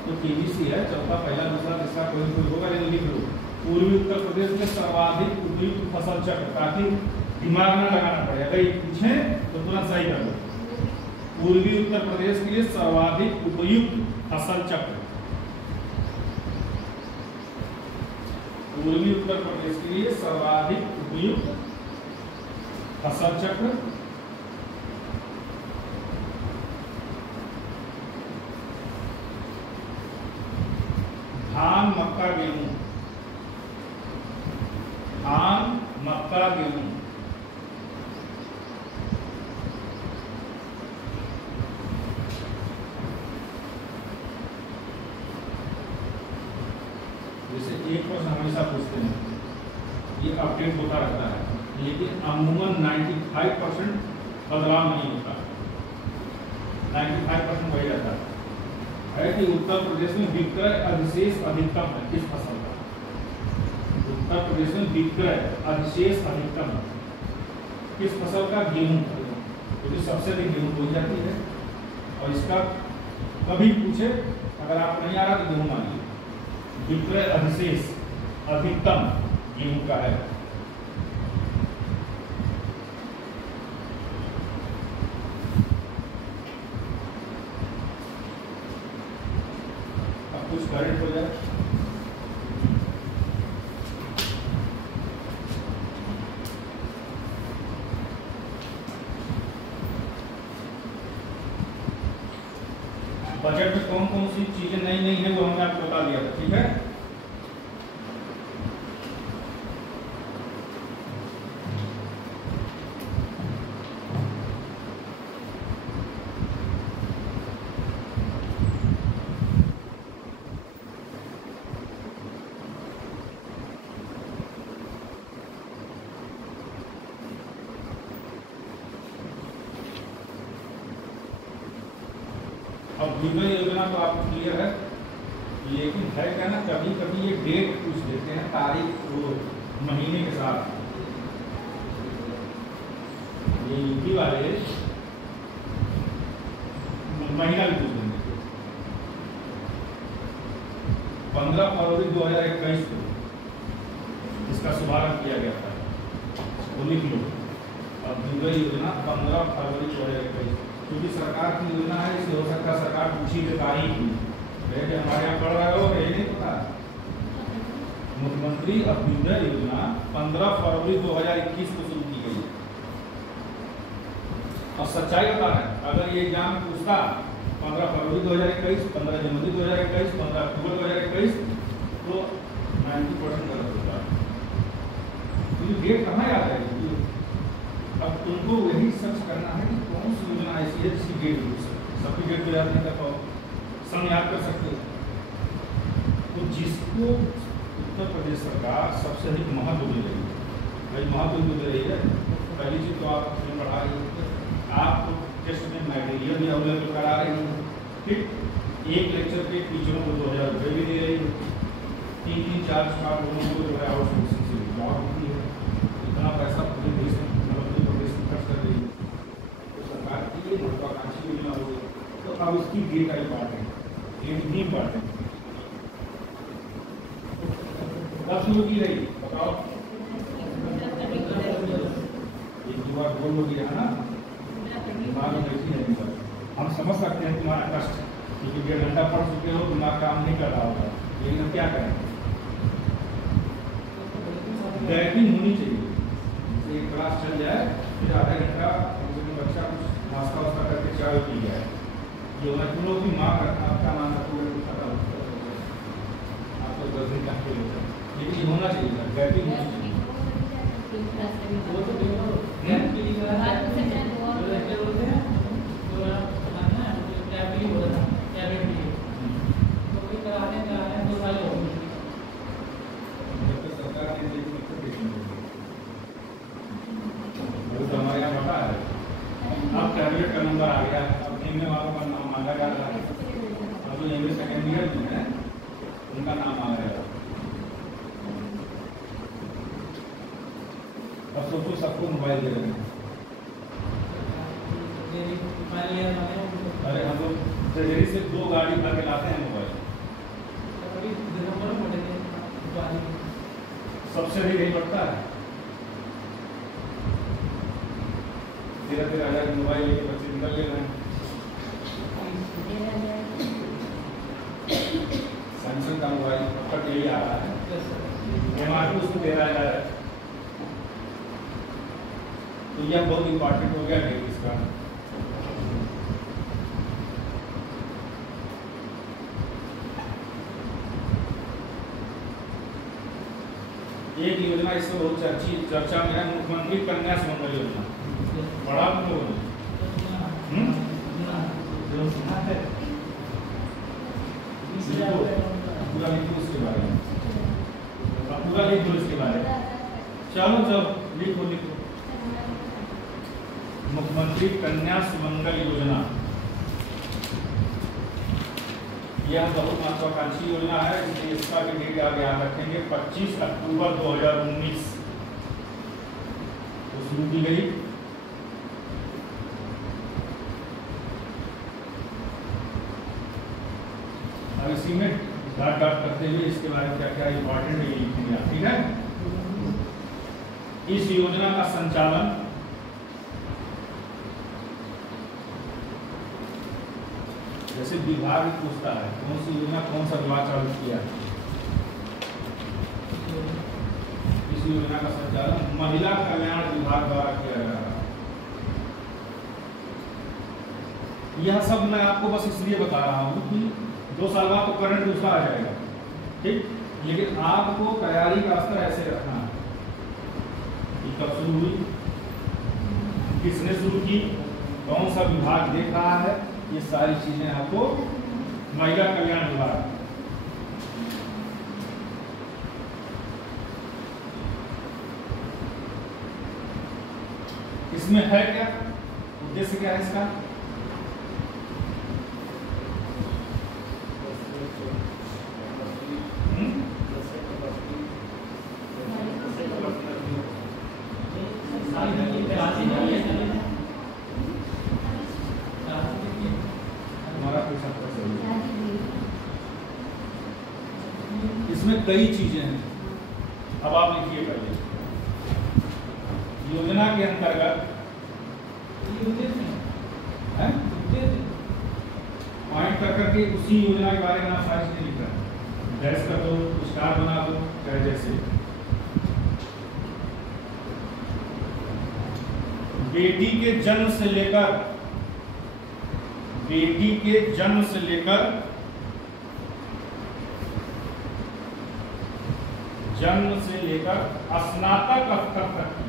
तो केबीसी है, चौथा पहला दूसरा तीसरा कोई होगा, लेकिन लिख लो पूर्वी उत्तर प्रदेश में सर्वाधिक उपयुक्त फसल चक्र, ताकि दिमाग ना लगाना पड़े, अगर ये पूछे तो तुरंत सही कर लो। पूर्वी उत्तर प्रदेश के लिए सर्वाधिक उपयुक्त फसल चक्र, पूर्वी उत्तर प्रदेश के लिए सर्वाधिक उपयुक्त फसल चक्र धान मक्का गेहूं। धान मक्का गेहूं। जैसे एक प्रश्न हमेशा पूछते हैं, ये अपडेट होता रहता है, लेकिन अमूमन 95% बदलाव नहीं होता, 95% वही रहता है कि उत्तर प्रदेश में विक्रय अधिशेष अधिकतम है। किस फसल का? उत्तर प्रदेश में विक्रय अधिशेष अधिकतम है किस फसल का? गेहूं का, क्योंकि सबसे अधिक गेहूं बोई जाती है। और इसका कभी पूछे, अगर आप नहीं आ रहा तो गेहूं मानिए, विक्रय अधिशेष अधिकतम गेहूं का है। कुछ करंट हो जाए, बजट में कौन कौन सी चीजें नई नई है वो हमने आपको बता दिया था, ठीक है। अब बीमा योजना तो आपको क्लियर है, लेकिन है क्या ना, कभी कभी ये डेट पूछ देते हैं, तारीख वो महीने के साथ। ये यूपी वाले महीना भी पूछ देंगे। 15 फरवरी 2021 को इसका शुभारंभ किया गया था, वो लिख लो। अभ्युदय योजना 15 फरवरी 2021, क्योंकि सरकार की योजना है, इसलिए हो सकता है सरकार पूछी के तारीख में हमारे यहाँ पढ़ रहे हो, ये नहीं पता। मुख्यमंत्री अभ्युदय योजना 15 फरवरी 2021 को शुरू की गई है। और सच्चाई बता रहे हैं, अगर ये एग्जाम पूछता 15 फरवरी 2021, 15 जनवरी 2021, 15 अक्टूबर 2021, तो 90% गलत होता है। तो डेट कहाँ याद है? अब तुमको वही सर्च करना है कि कौन सी योजना ऐसी है जिसकी डेट हो सकती, सबकी डेट को याद नहीं कर पाओ, सम याद कर सकते हो। तो जिसको उत्तर प्रदेश सरकार सबसे अधिक महत्व दे रही है, भाई महत्व क्यों दे रही है? पहली चीज तो आप पढ़ा रही है, आप टेस्ट में मटेरियल भी अवेलेबल करा रही है, ठीक। एक लेक्चर के टीचरों को 2000 रुपये भी दे रही है, 3-3, 4 लोगों को जो है आउटसोर्सिंग से जॉब होती है। इतना पैसा पूरे देश में, उत्तर प्रदेश में खर्च कर रही है, तो सरकार की ये महत्वाकांक्षी योजना हो गई। तो अब उसकी डेट आई बात है, भी बात है, कब शुरू की रही बताओ? एक दो बार बोल होगी है ना, दिमाग में बैठी है। हम समझ सकते हैं तुम्हारा कष्ट, क्योंकि 1.5 घंटा पढ़ चुके हो, दिमाग काम नहीं कर रहा होगा, लेकिन हम क्या करें, बैटिंग होनी चाहिए। एक क्लास चल जाए, फिर आधा घंटा बच्चा कुछ नाश्ता वास्ता करके चाय पी जाए, जो मैं तुम लोग की माँ करना, आपका नाम पता आपको 10 दिन का खेल होता है, लेकिन होना चाहिए बैटिंग होनी चाहिए। हमारे यहाँ पता है, अब टैबलेट का नंबर आ गया, अब निम्न वालों का नाम मांगा जा रहा है, अब जो एमए सेकेंड ईयर में है उनका नाम आ गया। अब सोचो सबको मोबाइल दे रहे हैं। अरे हम लोग ट्रेजरी से 2 गाड़ी भर के लाते हैं मोबाइल, सबसे भी नहीं पड़ता है। 13,000 की मोबाइल लेके बच्चे निकल ले रहे हैं। सैमसंग का मोबाइल अब तक यही आ रहा है, MRP उसको 13,000 है। तो यह बहुत इंपॉर्टेंट हो गया डेट इसका। एक योजना इससे बहुत चर्चा में है, मुख्यमंत्री कन्या सुमंगल योजना। बड़ा तुम लोगों ने पूरा लिख दो उसके बारे में, पूरा लिख दो इसके बारे में। चलो लिखो। मुख्यमंत्री कन्या सुमंगल योजना यह बहुत महत्वाकांक्षी योजना है, इसलिए इसका भी डेट आप याद रखेंगे 25 अक्टूबर 2019 तो शुरू की गई। अब इसी में डाट करते हुए इसके बारे में क्या क्या इंपॉर्टेंट है लिखेंगे, ठीक है। इस योजना का संचालन जैसे विभाग पूछता है कौन सी योजना कौन सा विभाग चालू किया है, इस योजना का संचालन महिला कल्याण विभाग द्वारा किया जा रहा है। यह सब मैं आपको बस इसलिए बता रहा हूँ कि 2 साल बाद तो करंट दूसरा आ जाएगा, ठीक। लेकिन आपको तैयारी का स्तर ऐसे रखना है कि कब शुरू हुई, किसने शुरू की, कौन सा विभाग देख रहा है, ये सारी चीजें आपको महिला कल्याण विभाग। इसमें है क्या उद्देश्य, क्या है इसका? कई चीजें हैं। अब आप लिखिए पहले, योजना के अंतर्गत पॉइंट कर करके उसी योजना के बारे में आप सारी चीजें लिख रहे हैं, डैश कर दो, स्टार बना दो, चाहे जैसे। बेटी के जन्म से लेकर स्नातक स्तर तक की,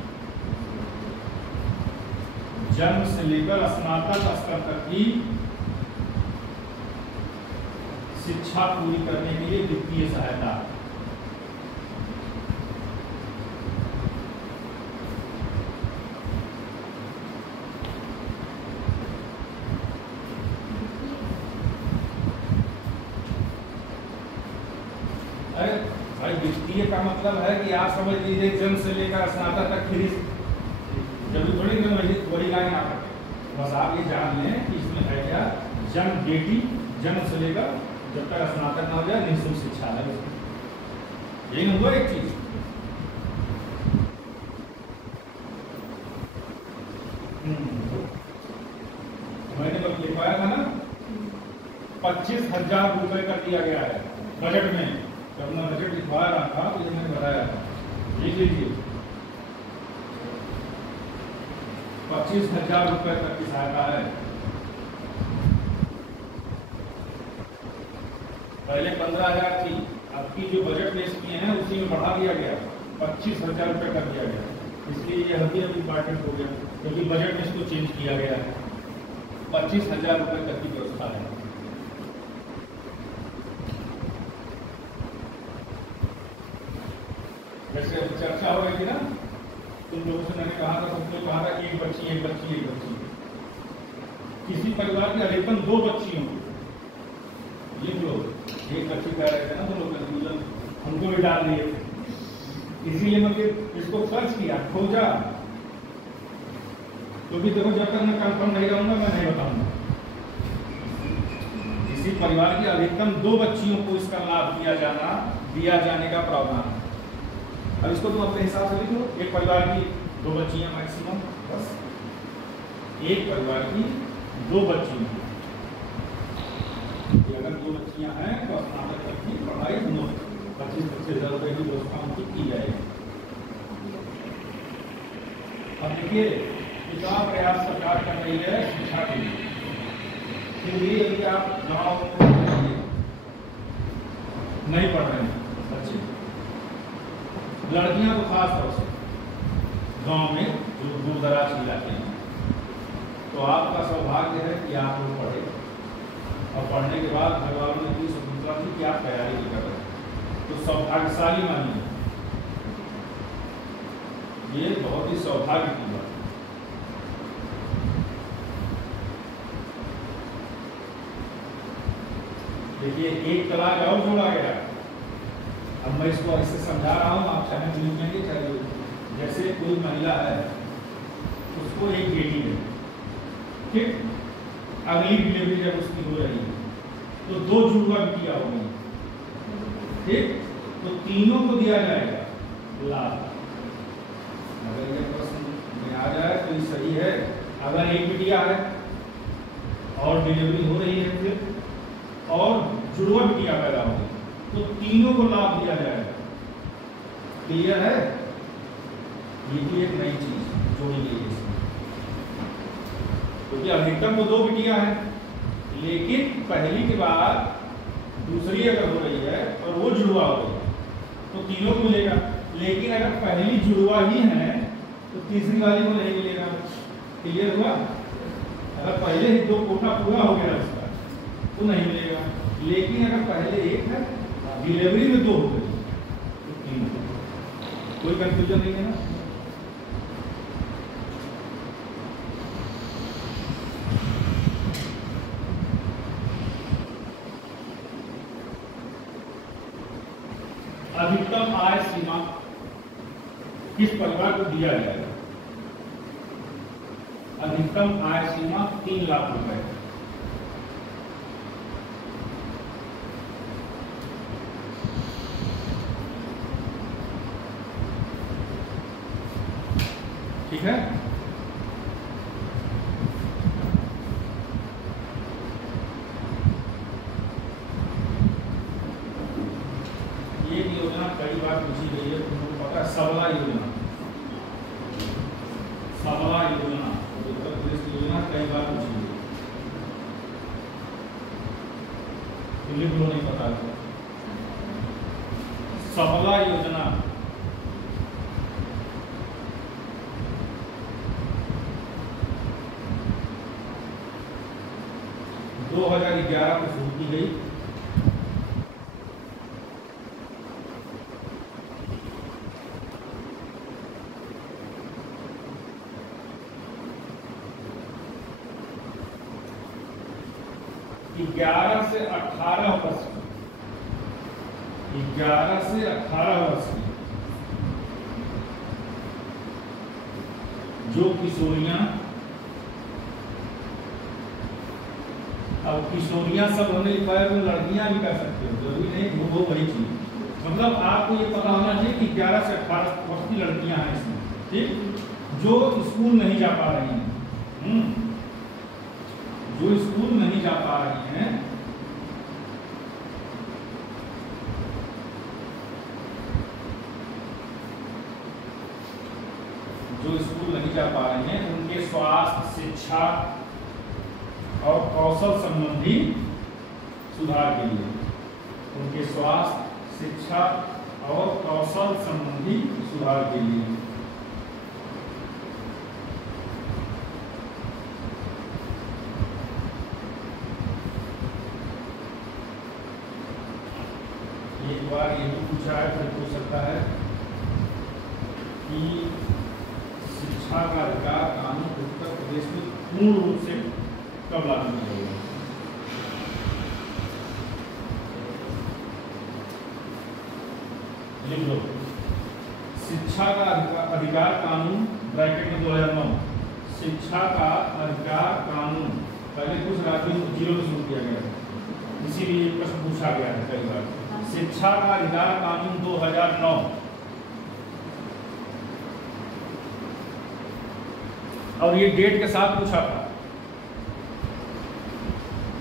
जन्म से लेकर स्नातक स्तर तक की शिक्षा पूरी करने के लिए वित्तीय सहायता। भाई वित्तीय का मतलब है कि आप समझ लीजिए जन्म से लेकर स्नातक तक फ्री, जब थोड़ी वही लाइन आ करके, बस आप ये जान लें कि इसमें है क्या, जन्म बेटी जन्म से लेकर जब तक स्नातक ना हो जाए निःशुल्क शिक्षा है, यही ना हुआ एक चीज। मैंने बस लिखवाया था ना, 25,000 रुपए कर दिया गया है बजट में। जब मैं बजट लिखवा रहा था तो ये मैंने बताया था, लिख लीजिए 25,000 रुपए तक की सहायता है। पहले 15,000 थी, अब की जो बजट पेश किए हैं उसी में बढ़ा दिया गया, 25,000 रुपए कर दिया गया। इसलिए ये अभी इम्पोर्टेंट हो गया क्योंकि बजट में इसको चेंज किया गया है। 25,000 रुपए तक की व्यवस्था है। जैसे चर्चा हो रही थी ना, तुम लोगों से मैंने कहा था, सबने कहा था एक बच्ची। किसी परिवार की अधिकतम 2 बच्ची होंगी, ये लोग एक बच्ची कह रहे थे ना, तो लोग कंफ्यूजन हमको भी डाल दिए, इसीलिए मैं इसको सर्च किया, खोजा, क्योंकि देखो जब तक मैं कंफर्म नहीं रहूंगा मैं नहीं बताऊंगा। किसी परिवार की अधिकतम 2 बच्चियों को इसका लाभ दिया जाने का प्रावधान। अब इसको तुम अपने हिसाब से लिख लो, एक परिवार की 2 बच्चियां मैक्सिमम, बस एक परिवार की 2 बच्चियां, अगर 2 बच्चियां हैं तो स्नातक तक की पढ़ाई 25,000 रुपए की व्यवस्था उनकी की जाएगी। अब देखिए कितना प्रयास सरकार कर रही है शिक्षा के लिए, फिर भी यदि आप गाँव नहीं पढ़ रहे हैं बच्चे, लड़कियां तो खास तौर से गांव में जो दूर दराज इलाके हैं, तो आपका सौभाग्य है कि आप लोग पढ़े और पढ़ने के बाद घर वालों ने इतनी स्वतंत्रता थी कि आप तैयारी भी कर रहे हैं, तो सौभाग्यशाली मानिए, ये बहुत ही सौभाग्य की बात है। देखिए एक तलाक और जोड़ा गया। अब मैं इसको ऐसे समझा रहा हूँ, आप चाहे समझेंगे चाहे, जैसे कोई महिला है उसको एक बेटी है, ठीक, अगली डिलीवरी जब उसकी हो रही है तो 2 जुड़वा बिटिया हो गई, ठीक, तो तीनों को दिया जाएगा लाभ। अगर ये प्रश्न में आ जाए तो ये सही है। अगर एक बिटिया है और डिलीवरी हो रही है फिर और जुड़वा बिटिया पैदा हो गई तो तीनों को लाभ दिया जाएगा। क्लियर है? ये भी एक नई चीज जोड़ी गई है इसमें, क्योंकि अधिकतम तो 2 बिटियां हैं, लेकिन पहली के बाद दूसरी अगर हो रही है और वो जुड़वा हो गई तो तीनों को मिलेगा। लेकिन अगर पहली जुड़वा ही है तो तीसरी वाली को नहीं मिलेगा। क्लियर हुआ? अगर पहले ही 2 कोटा पूरा हो गया उसका तो नहीं मिलेगा, लेकिन अगर पहले एक है, डिलीवरी में 2 हो गई तो 3। कोई कंफ्यूजन नहीं है ना? अधिकतम आय सीमा किस परिवार को दिया जाएगा? अधिकतम आय सीमा 3 लाख रुपए। ठीक है। एक योजना कई बार पूछी गई है, तुमको पता है, सबला योजना। सबला योजना उत्तर प्रदेश की योजना कई बार पूछी गई, लिख लो, नहीं पता है। सबला योजना 2011 में शुरू की गई। कि 11 से 18 वर्ष, 11 से 18 वर्ष की जो किशोरियां, अब किशोरियां सब हमने लिखा है, तो लड़कियां भी कर सकते हो, जरूरी नहीं वो वही चीज। मतलब आपको ये पता होना चाहिए कि 11 से 18 वर्ष की लड़कियां हैं इसमें, ठीक, जो स्कूल नहीं जा पा रही हैं, जो स्कूल नहीं जा पा रही हैं, जो स्कूल नहीं जा पा रही हैं, उनके स्वास्थ्य, शिक्षा और कौशल संबंधी सुधार के लिए, उनके स्वास्थ्य, शिक्षा और कौशल संबंधी सुधार के लिए एक बार ये भी पूछा है, फिर पूछ सकता है कि शिक्षा का अधिकार कानून उत्तर प्रदेश में पूर्ण रूप से कब लागू किया गया? लिख लो, शिक्षा का अधिकार कानून ब्रैकेट में 2009, शिक्षा का अधिकार कानून पहले कुछ राज्यों में 0 से शुरू किया गया, इसीलिए प्रश्न पूछा गया है कई बार। शिक्षा का अधिकार कानून 2009, और ये डेट के साथ पूछा था,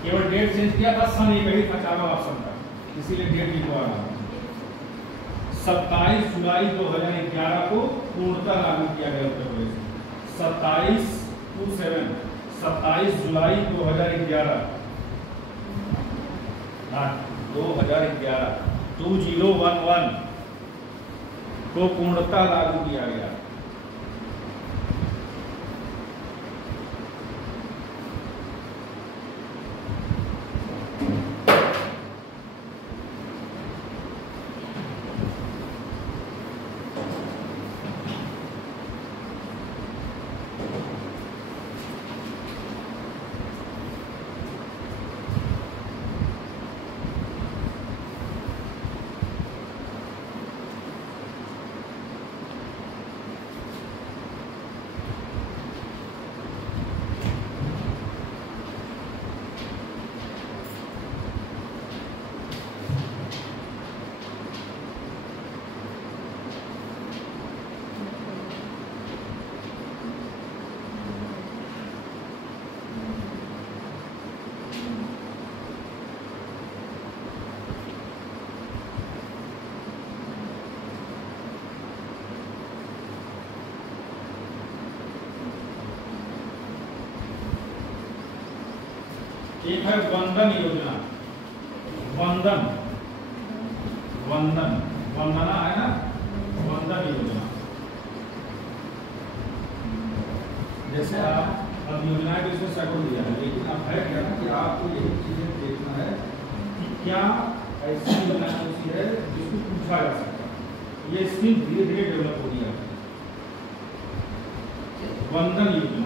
केवल डेट चेंज किया था, सन एक ही था, चारों ऑप्शन था, इसीलिए डेट लिखवा रहा हूं। 27 जुलाई 2011 को पूर्णतः लागू किया गया उत्तर प्रदेश में। 27 जुलाई 2011 2011 को पूर्णतः लागू किया गया। एक है वंदन योजना, वंदना है ना, वंदन योजना। जैसे आप अब योजनाएं तो इसमें सैकड़ों दिया है, लेकिन अब है क्या ना कि आपको यही चीजें देखना है कि क्या ऐसी योजना होती है जिसको पूछा जा सकता है। ये स्किल धीरे धीरे डेवलप हो रही है। वंदन योजना,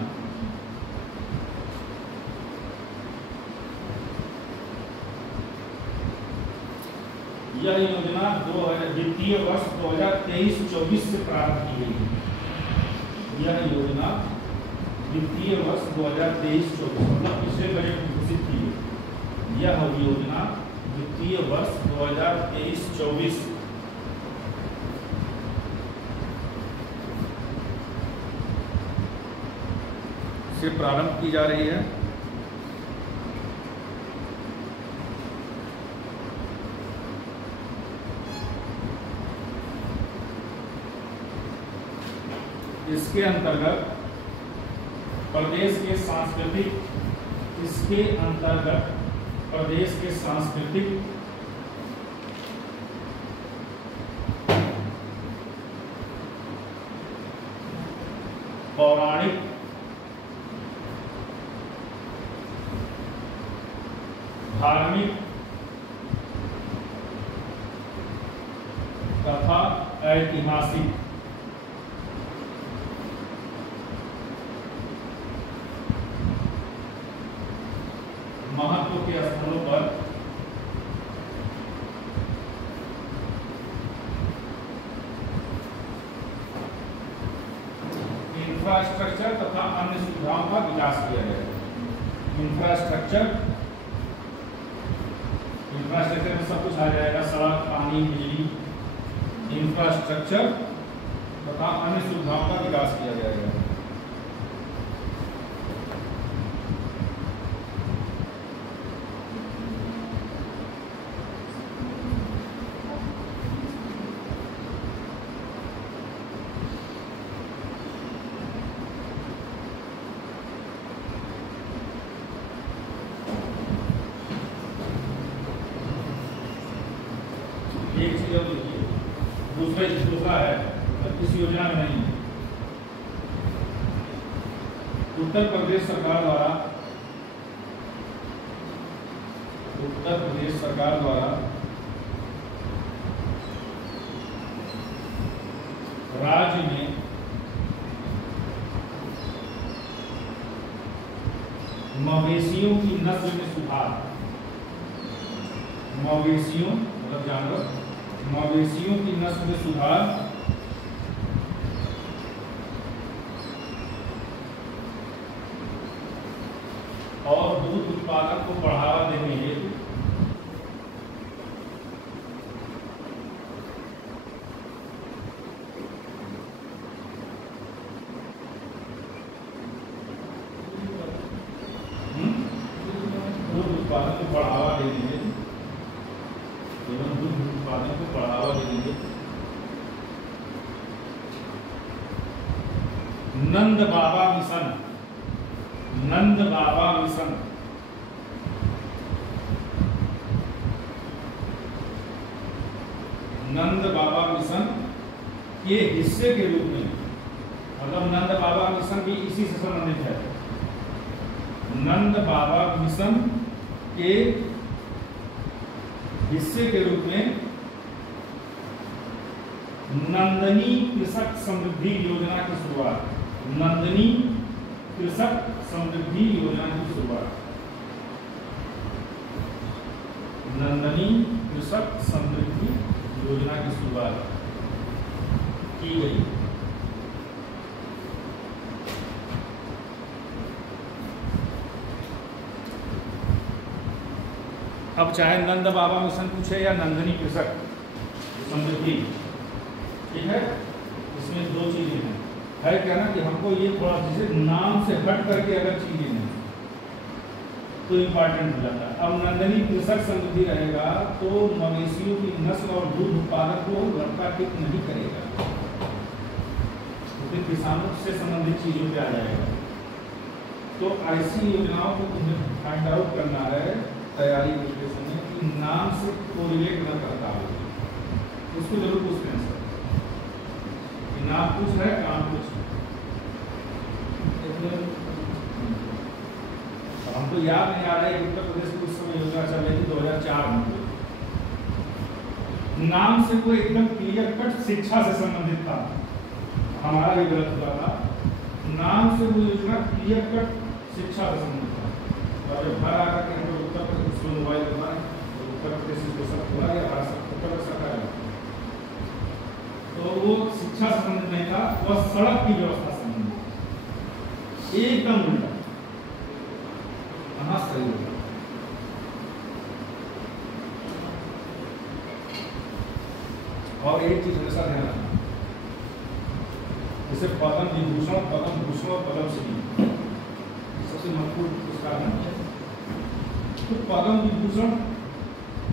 यह योजना वित्तीय वर्ष 2023-24 से प्रारंभ की गई है। यह योजना वित्तीय वर्ष 2023-24 मतलब पिछले बजट में घोषित की गई। यह योजना वित्तीय वर्ष 2023-24 2023-24 से प्रारंभ की जा रही है। इसके अंतर्गत प्रदेश के सांस्कृतिक पौराणिक, धार्मिक तथा ऐतिहासिक महत्व के स्थलों पर इंफ्रास्ट्रक्चर तथा अन्य सुविधाओं का विकास किया गया। इंफ्रास्ट्रक्चर में सब कुछ आ जाएगा, सड़क, पानी, बिजली। इंफ्रास्ट्रक्चर तथा अन्य सुविधाओं का विकास किया जाएगा। एक चीज और देखिए, दूसरा है इस योजना में नहीं है। उत्तर प्रदेश सरकार द्वारा राज्य में मवेशियों की नस्ल में सुधार, मवेशियों मतलब जानवर, मवेशियों की नस्ल में सुधार और दूध उत्पादन को बढ़ावा देने हेतु दूध उत्पादन को बढ़ावा देने हेतु एवं दूध उत्पादन को बढ़ावा देने हेतु नंद बाबा मिशन के हिस्से के रूप में, मतलब नंद बाबा मिशन भी इसी से संबंधित है। नंद बाबा मिशन के हिस्से के रूप में नंदनी कृषक समृद्धि योजना की शुरुआत, नंदनी कृषक समृद्धि योजना की शुरुआत, नंदनी कृषक समृद्धि योजना की शुरुआत की गई। अब चाहे नंद बाबा मिशन पूछे या नंदनी कृषक समृद्धि, ठीक है, इसमें दो चीजें हैं। है क्या ना कि हमको ये थोड़ा जैसे नाम से हट करके अगर चीजें हैं तो इम्पॉर्टेंट हो जाता है। अब नंदनी कृषक समृद्धि रहेगा तो मवेशियों की नस्ल और दूध उत्पादन को लटकाटित नहीं करेगा, तो किसानों से संबंधित चीजों पे आ जाएगा। तो ऐसी योजनाओं को तुम्हें फाइंड आउट करना है तैयारी के समय कि नाम से कोरिलेट न करता हो, उसको जरूर पूछते हैं सर कि नाम पूछ रहा है काम पूछ रहा है। हमको याद नहीं आ रहा है कि उत्तर प्रदेश की उस समय योजना चल रही थी 2004 में, नाम से वो एकदम क्लियर कट शिक्षा से संबंधित था। हमारा भी गलत हुआ था, नाम से वो योजना क्लियर कट शिक्षा से संबंधित था। और जब घर आकर के हम लोग उत्तर प्रदेश को मोबाइल बनाए तो उत्तर प्रदेश को सब खुला गया, उत्तर प्रदेश सरकार, तो वो शिक्षा से संबंधित नहीं था, वह सड़क की व्यवस्था से संबंधित, एकदम उल्टा। कहाँ सही होगा? और एक चीज हमेशा ध्यान रखना, जैसे पद्म विभूषण, पद्म भूषण और पद्म श्री, सबसे महत्वपूर्ण पुरस्कार है। तो पद्म विभूषण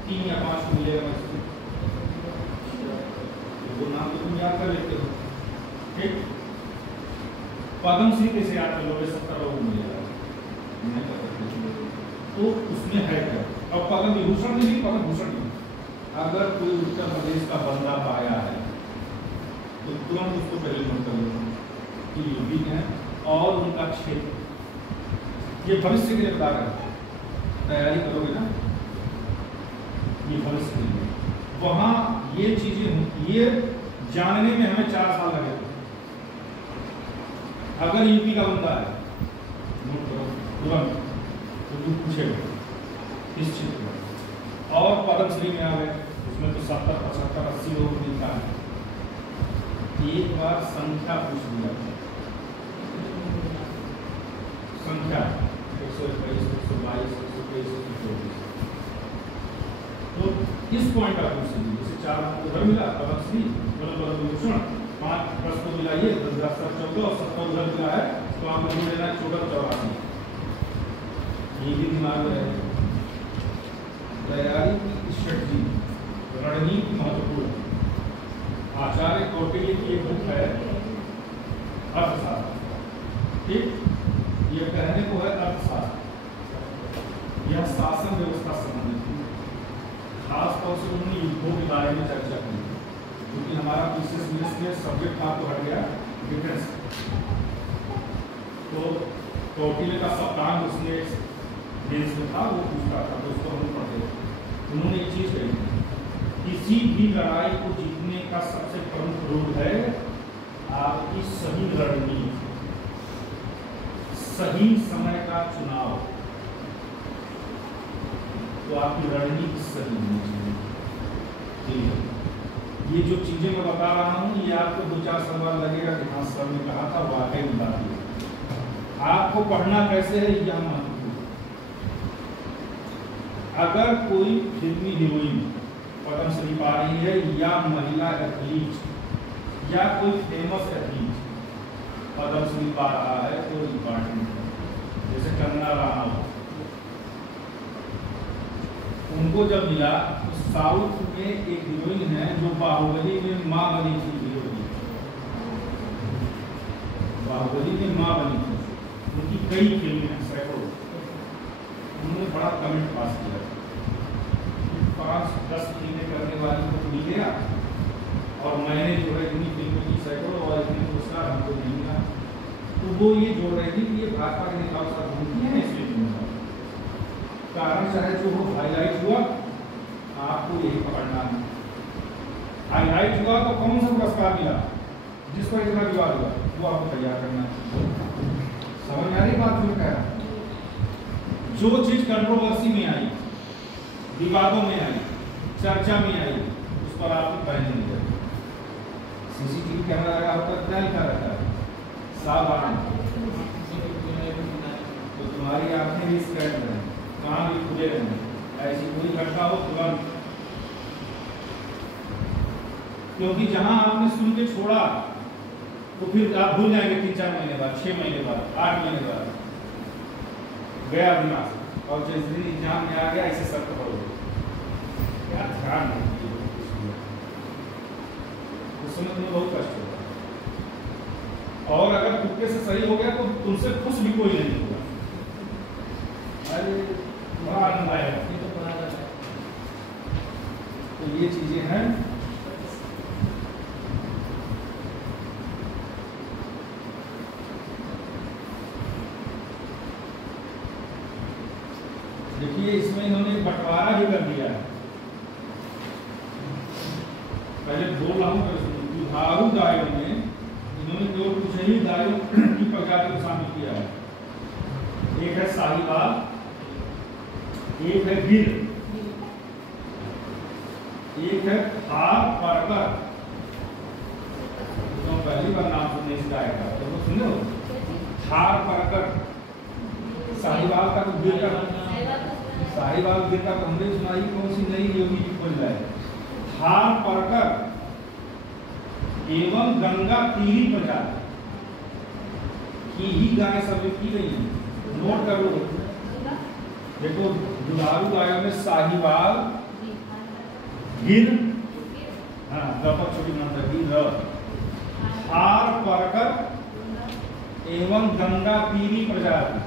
3 या 5 को मिलेगा इसको, वो नाम तो तुम याद कर लेते हो, ठीक। पद्मश्री कैसे याद कर लोगे? 70 लोगों को मिलेगा, नहीं कर सकते। तो उसमें है क्या? और पद्म विभूषण में भी, पद्म भूषण में अगर कोई उत्तर प्रदेश का बंदा पाया है तो तुरंत उसको पहले नोट कर लो कि यूपी है और उनका क्षेत्र, ये भविष्य के लिए बता रहे हैं, तैयारी करोगे ना, ये भविष्य के लिए। वहाँ ये चीजें, ये जानने में हमें 4 साल लगे थे। अगर यूपी का बंदा है नोट करो तुरंत, तो तू पूछेगा इस क्षेत्र में। और पद्मश्री में आ गए, उसमें तो 70, 75, 80 लोग मिलता है। एक बार संख्या पूछ लिया, संख्या 121, 122, 123, 124। तो इस पॉइंट का पूछ लीजिए, जैसे 4 को उधर मिला पद्मश्री, पद्म विभूषण, 5 प्रश्न को मिलाइए, 10, 10, 14 और 70 उधर मिला है, तो आपको जोड़ लेना 14, 84। ये भी दिमाग में रहेगा। तैयारी की स्ट्रेटजी, रणनीति महत्वपूर्ण। आचार्य कौटिल्य की एक बुक है अर्थशास्त्र, ठीक। ये कहने को है अर्थशास्त्र, यह शासन व्यवस्था संबंधित है। खासतौर से उन्होंने युद्धों के बारे में चर्चा की, क्योंकि हमारा विशेष में सब्जेक्ट था तो हट गया डिफेंस। तो कौटिल्य का सप्तांग उसने देश में था, वो पूछता था, तो उसको हम पढ़ते थे। उन्होंने एक चीज कही, किसी भी लड़ाई को जीतने का सबसे प्रमुख रोल है आपकी सही रणनीति, सही समय का चुनाव। तो आपकी रणनीति सही होनी चाहिए। ये जो चीजें मैं बता रहा हूं, ये आपको 2-4 सवाल लगेगा कि हाँ सर ने कहा था, वाकई में बात है। आपको पढ़ना कैसे है यह महत्वपूर्ण। अगर कोई फिल्मी हीरोइन पद्मश्री पा रही है, या महिला एथलीट या कोई फेमस एथलीट पद्मश्री पा रहा है, तो इम्पॉर्टेंट है। जैसे कंगना रनावत, उनको जब मिला, तो साउथ में एक हीरोइन है जो बाहुबली में मां बनी थी, बाहुबली में मां बनी थी, उनकी कई फिल्में हैं, सैकड़ों। उन्होंने बड़ा कमेंट पास किया, 5-10 फिल्में करने वाली को मिल गया, और मैंने जो है इतनी फिल्मों की सैकड़ों और इतने पुरस्कार हमको नहीं मिला। तो वो ये जोड़ रही थी कि ये भाजपा के नेताओं के साथ घूमती है इस फिल्म में। कारण चाहे जो वो हाईलाइट हुआ, आपको यही पकड़ना है। हाईलाइट हुआ तो कौन सा पुरस्कार मिला, जिस पर इतना विवाद हुआ, वो आपको तैयार करना है। समझ में आ रही बात में क्या? जो चीज कंट्रोवर्सी में आई, विवादों में आई, चर्चा में आई, उस पर आपको पहले नहीं करना। सीसीटीवी कैमरा लगा होता है, क्या लिखा रहता है? सावधान। तो तुम्हारी आंखें भी स्कैन करें, कान भी खुले रहें, ऐसी कोई घटना हो तुरंत। क्योंकि जहां आपने सुन के छोड़ा, तो फिर आप भूल जाएंगे 3-4 महीने बाद, 6 महीने बाद, 8 महीने बाद, गया दिमाग। और जिस दिन एग्जाम में आ गया, इसे सब पकड़ोगे, क्या ध्यान नहीं, उस समय तुम्हें बहुत कष्ट होगा। और अगर तुक्के से सही हो गया, तो तुमसे खुश भी कोई नहीं होगा। अरे बड़ा आनंद आएगा। तो ये चीजें हैं। देखिए, इसमें इन्होंने बंटवारा ही कर दिया है। पहले 2 लाख दुधारू गायों में इन्होंने केवल कुछ ही गायों की प्रजाति को शामिल किया है। एक है साहिवाल, एक है गिर, एक है थार परकर। तो पहली बार नाम सुनने इस गाय का, तो सुने हो? थार परकर, साहिवाल का तो गिर का, साहिवाल गिर का हमने सुनाई, कौन सी नई योगी की खोज है? थार परकर एवं गंगा तीरी प्रजाति की ही गाय सब की गई है। नोट कर लो। देखो दुधारू गायों में साहिवाल, गिर, हाँ गपक छोटी मात्रा गिर, हार परकर एवं गंगा पीरी प्रजाति।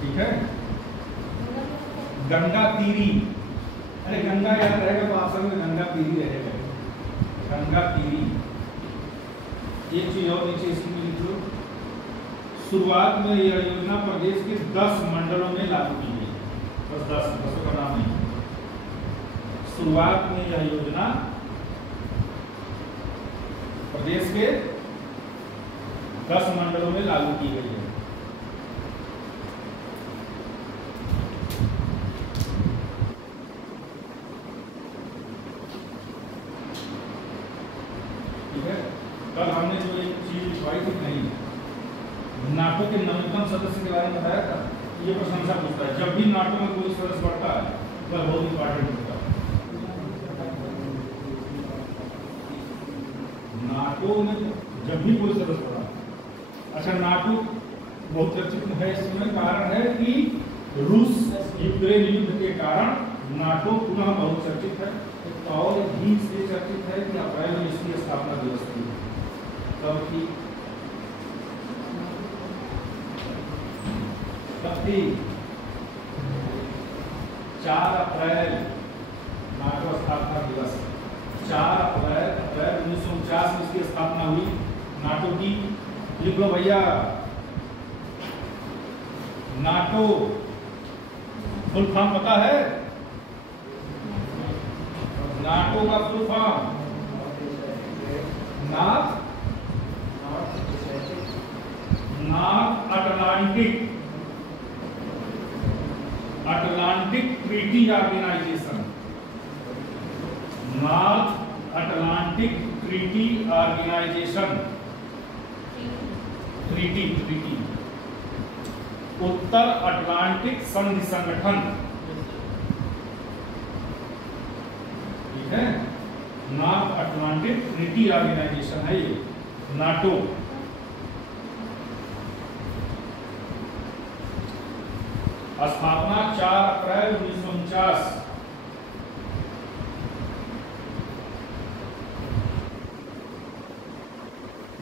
ठीक है, गंगा तीरी, अरे गंगा याद रहेगा तो आप सब में गंगा पीरी रहेगा, गंगा पीरी। एक चीज और नीचे इसकी लिख लो, शुरुआत में यह योजना प्रदेश के 10 मंडलों में लागू की गई, बस 10 का नाम नहीं। शुरुआत में यह योजना प्रदेश के 10 मंडलों में लागू की गई है। कल हमने जो एक चीज लिखवाई थी नहीं, नाटो के नवीनतम सदस्य के बारे में बताया था। ये प्रशंसा पूछता है, जब भी नाटो में कोई सदस्य बढ़ता है तो बहुत इंपॉर्टेंट होता है। नाटो में जब भी कोई सदस्य बढ़ा, अच्छा नाटो बहुत चर्चित है इसमें, कारण है कि रूस यूक्रेन युद्ध के कारण नाटो पुनः बहुत चर्चित है और भी इसलिए चर्चित है कि अप्रैल में इसकी स्थापना दिवस थी। तब थी 4 अप्रैल नाटो स्थापना दिवस। 4 अप्रैल 1949 में इसकी स्थापना हुई नाटो की। लिख लो भैया, नाटो फुल फॉर्म पता है? नाटो का full form North Atlantic Treaty Organisation. North Atlantic Treaty Organisation, treaty उत्तर अटलांटिक संधि संगठन, ठीक है। नॉर्थ अटलांटिक ट्रीटी ऑर्गेनाइजेशन है ये नाटो। स्थापना 4 अप्रैल 1949।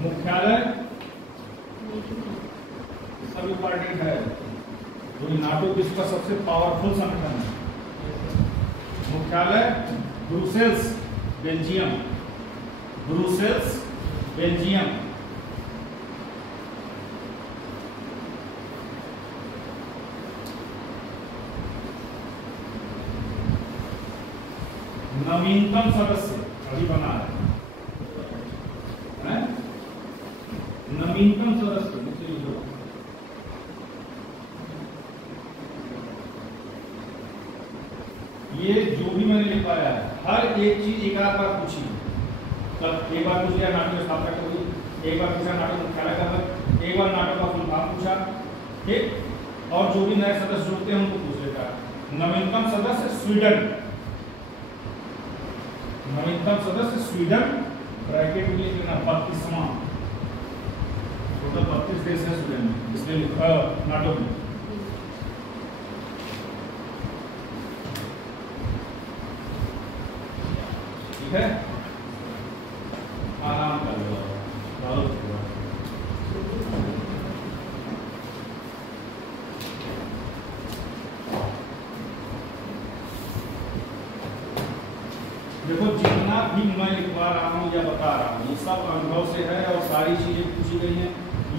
मुख्यालय सभी पार्टी है, जो नाटो विश्व का सबसे पावरफुल संगठन है। मुख्यालय ब्रुसेल्स बेल्जियम, ब्रुसेल्स बेल्जियम। नवीनतम सदस्य अभी बना है, नवीनतम सदस्य ये जो भी मैंने लिखवाया है, हर एक चीज एक आध बार पूछी। तब एक बार पूछ लिया नाटो की स्थापना कब हुई, एक बार पूछा नाटो मुख्यालय कब है, एक बार नाटो का फुल फॉर्म पूछा, ठीक। और जो भी नए सदस्य जुड़ते हैं उनको पूछ लेता है। नवीनतम सदस्य स्वीडन, नवीनतम सदस्य स्वीडन, ब्रैकेट में लिख लेना 32वां। टोटल 32 देश है स्वीडन में, इसलिए लिखा नाटो में। ठीक है, आराम कर लो। देखो जितना भी मैं लिखवा रहा हूँ या बता रहा हूँ ये सब अनुभव से है और सारी चीजें पूछी गई हैं।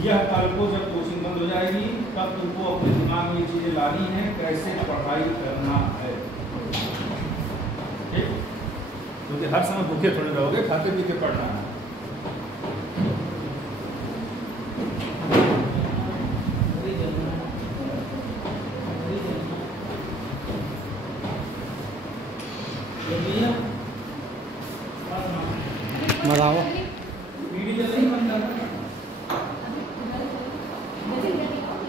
यह कल को जब कोचिंग बंद हो जाएगी तब तुमको अपने दिमाग में ये चीजें लानी है, कैसे पढ़ाई करना है, ठीक। क्योंकि हर समय भूखे थोड़े रहोगे, खाते पीते पढ़ना है। मज़ा आओ।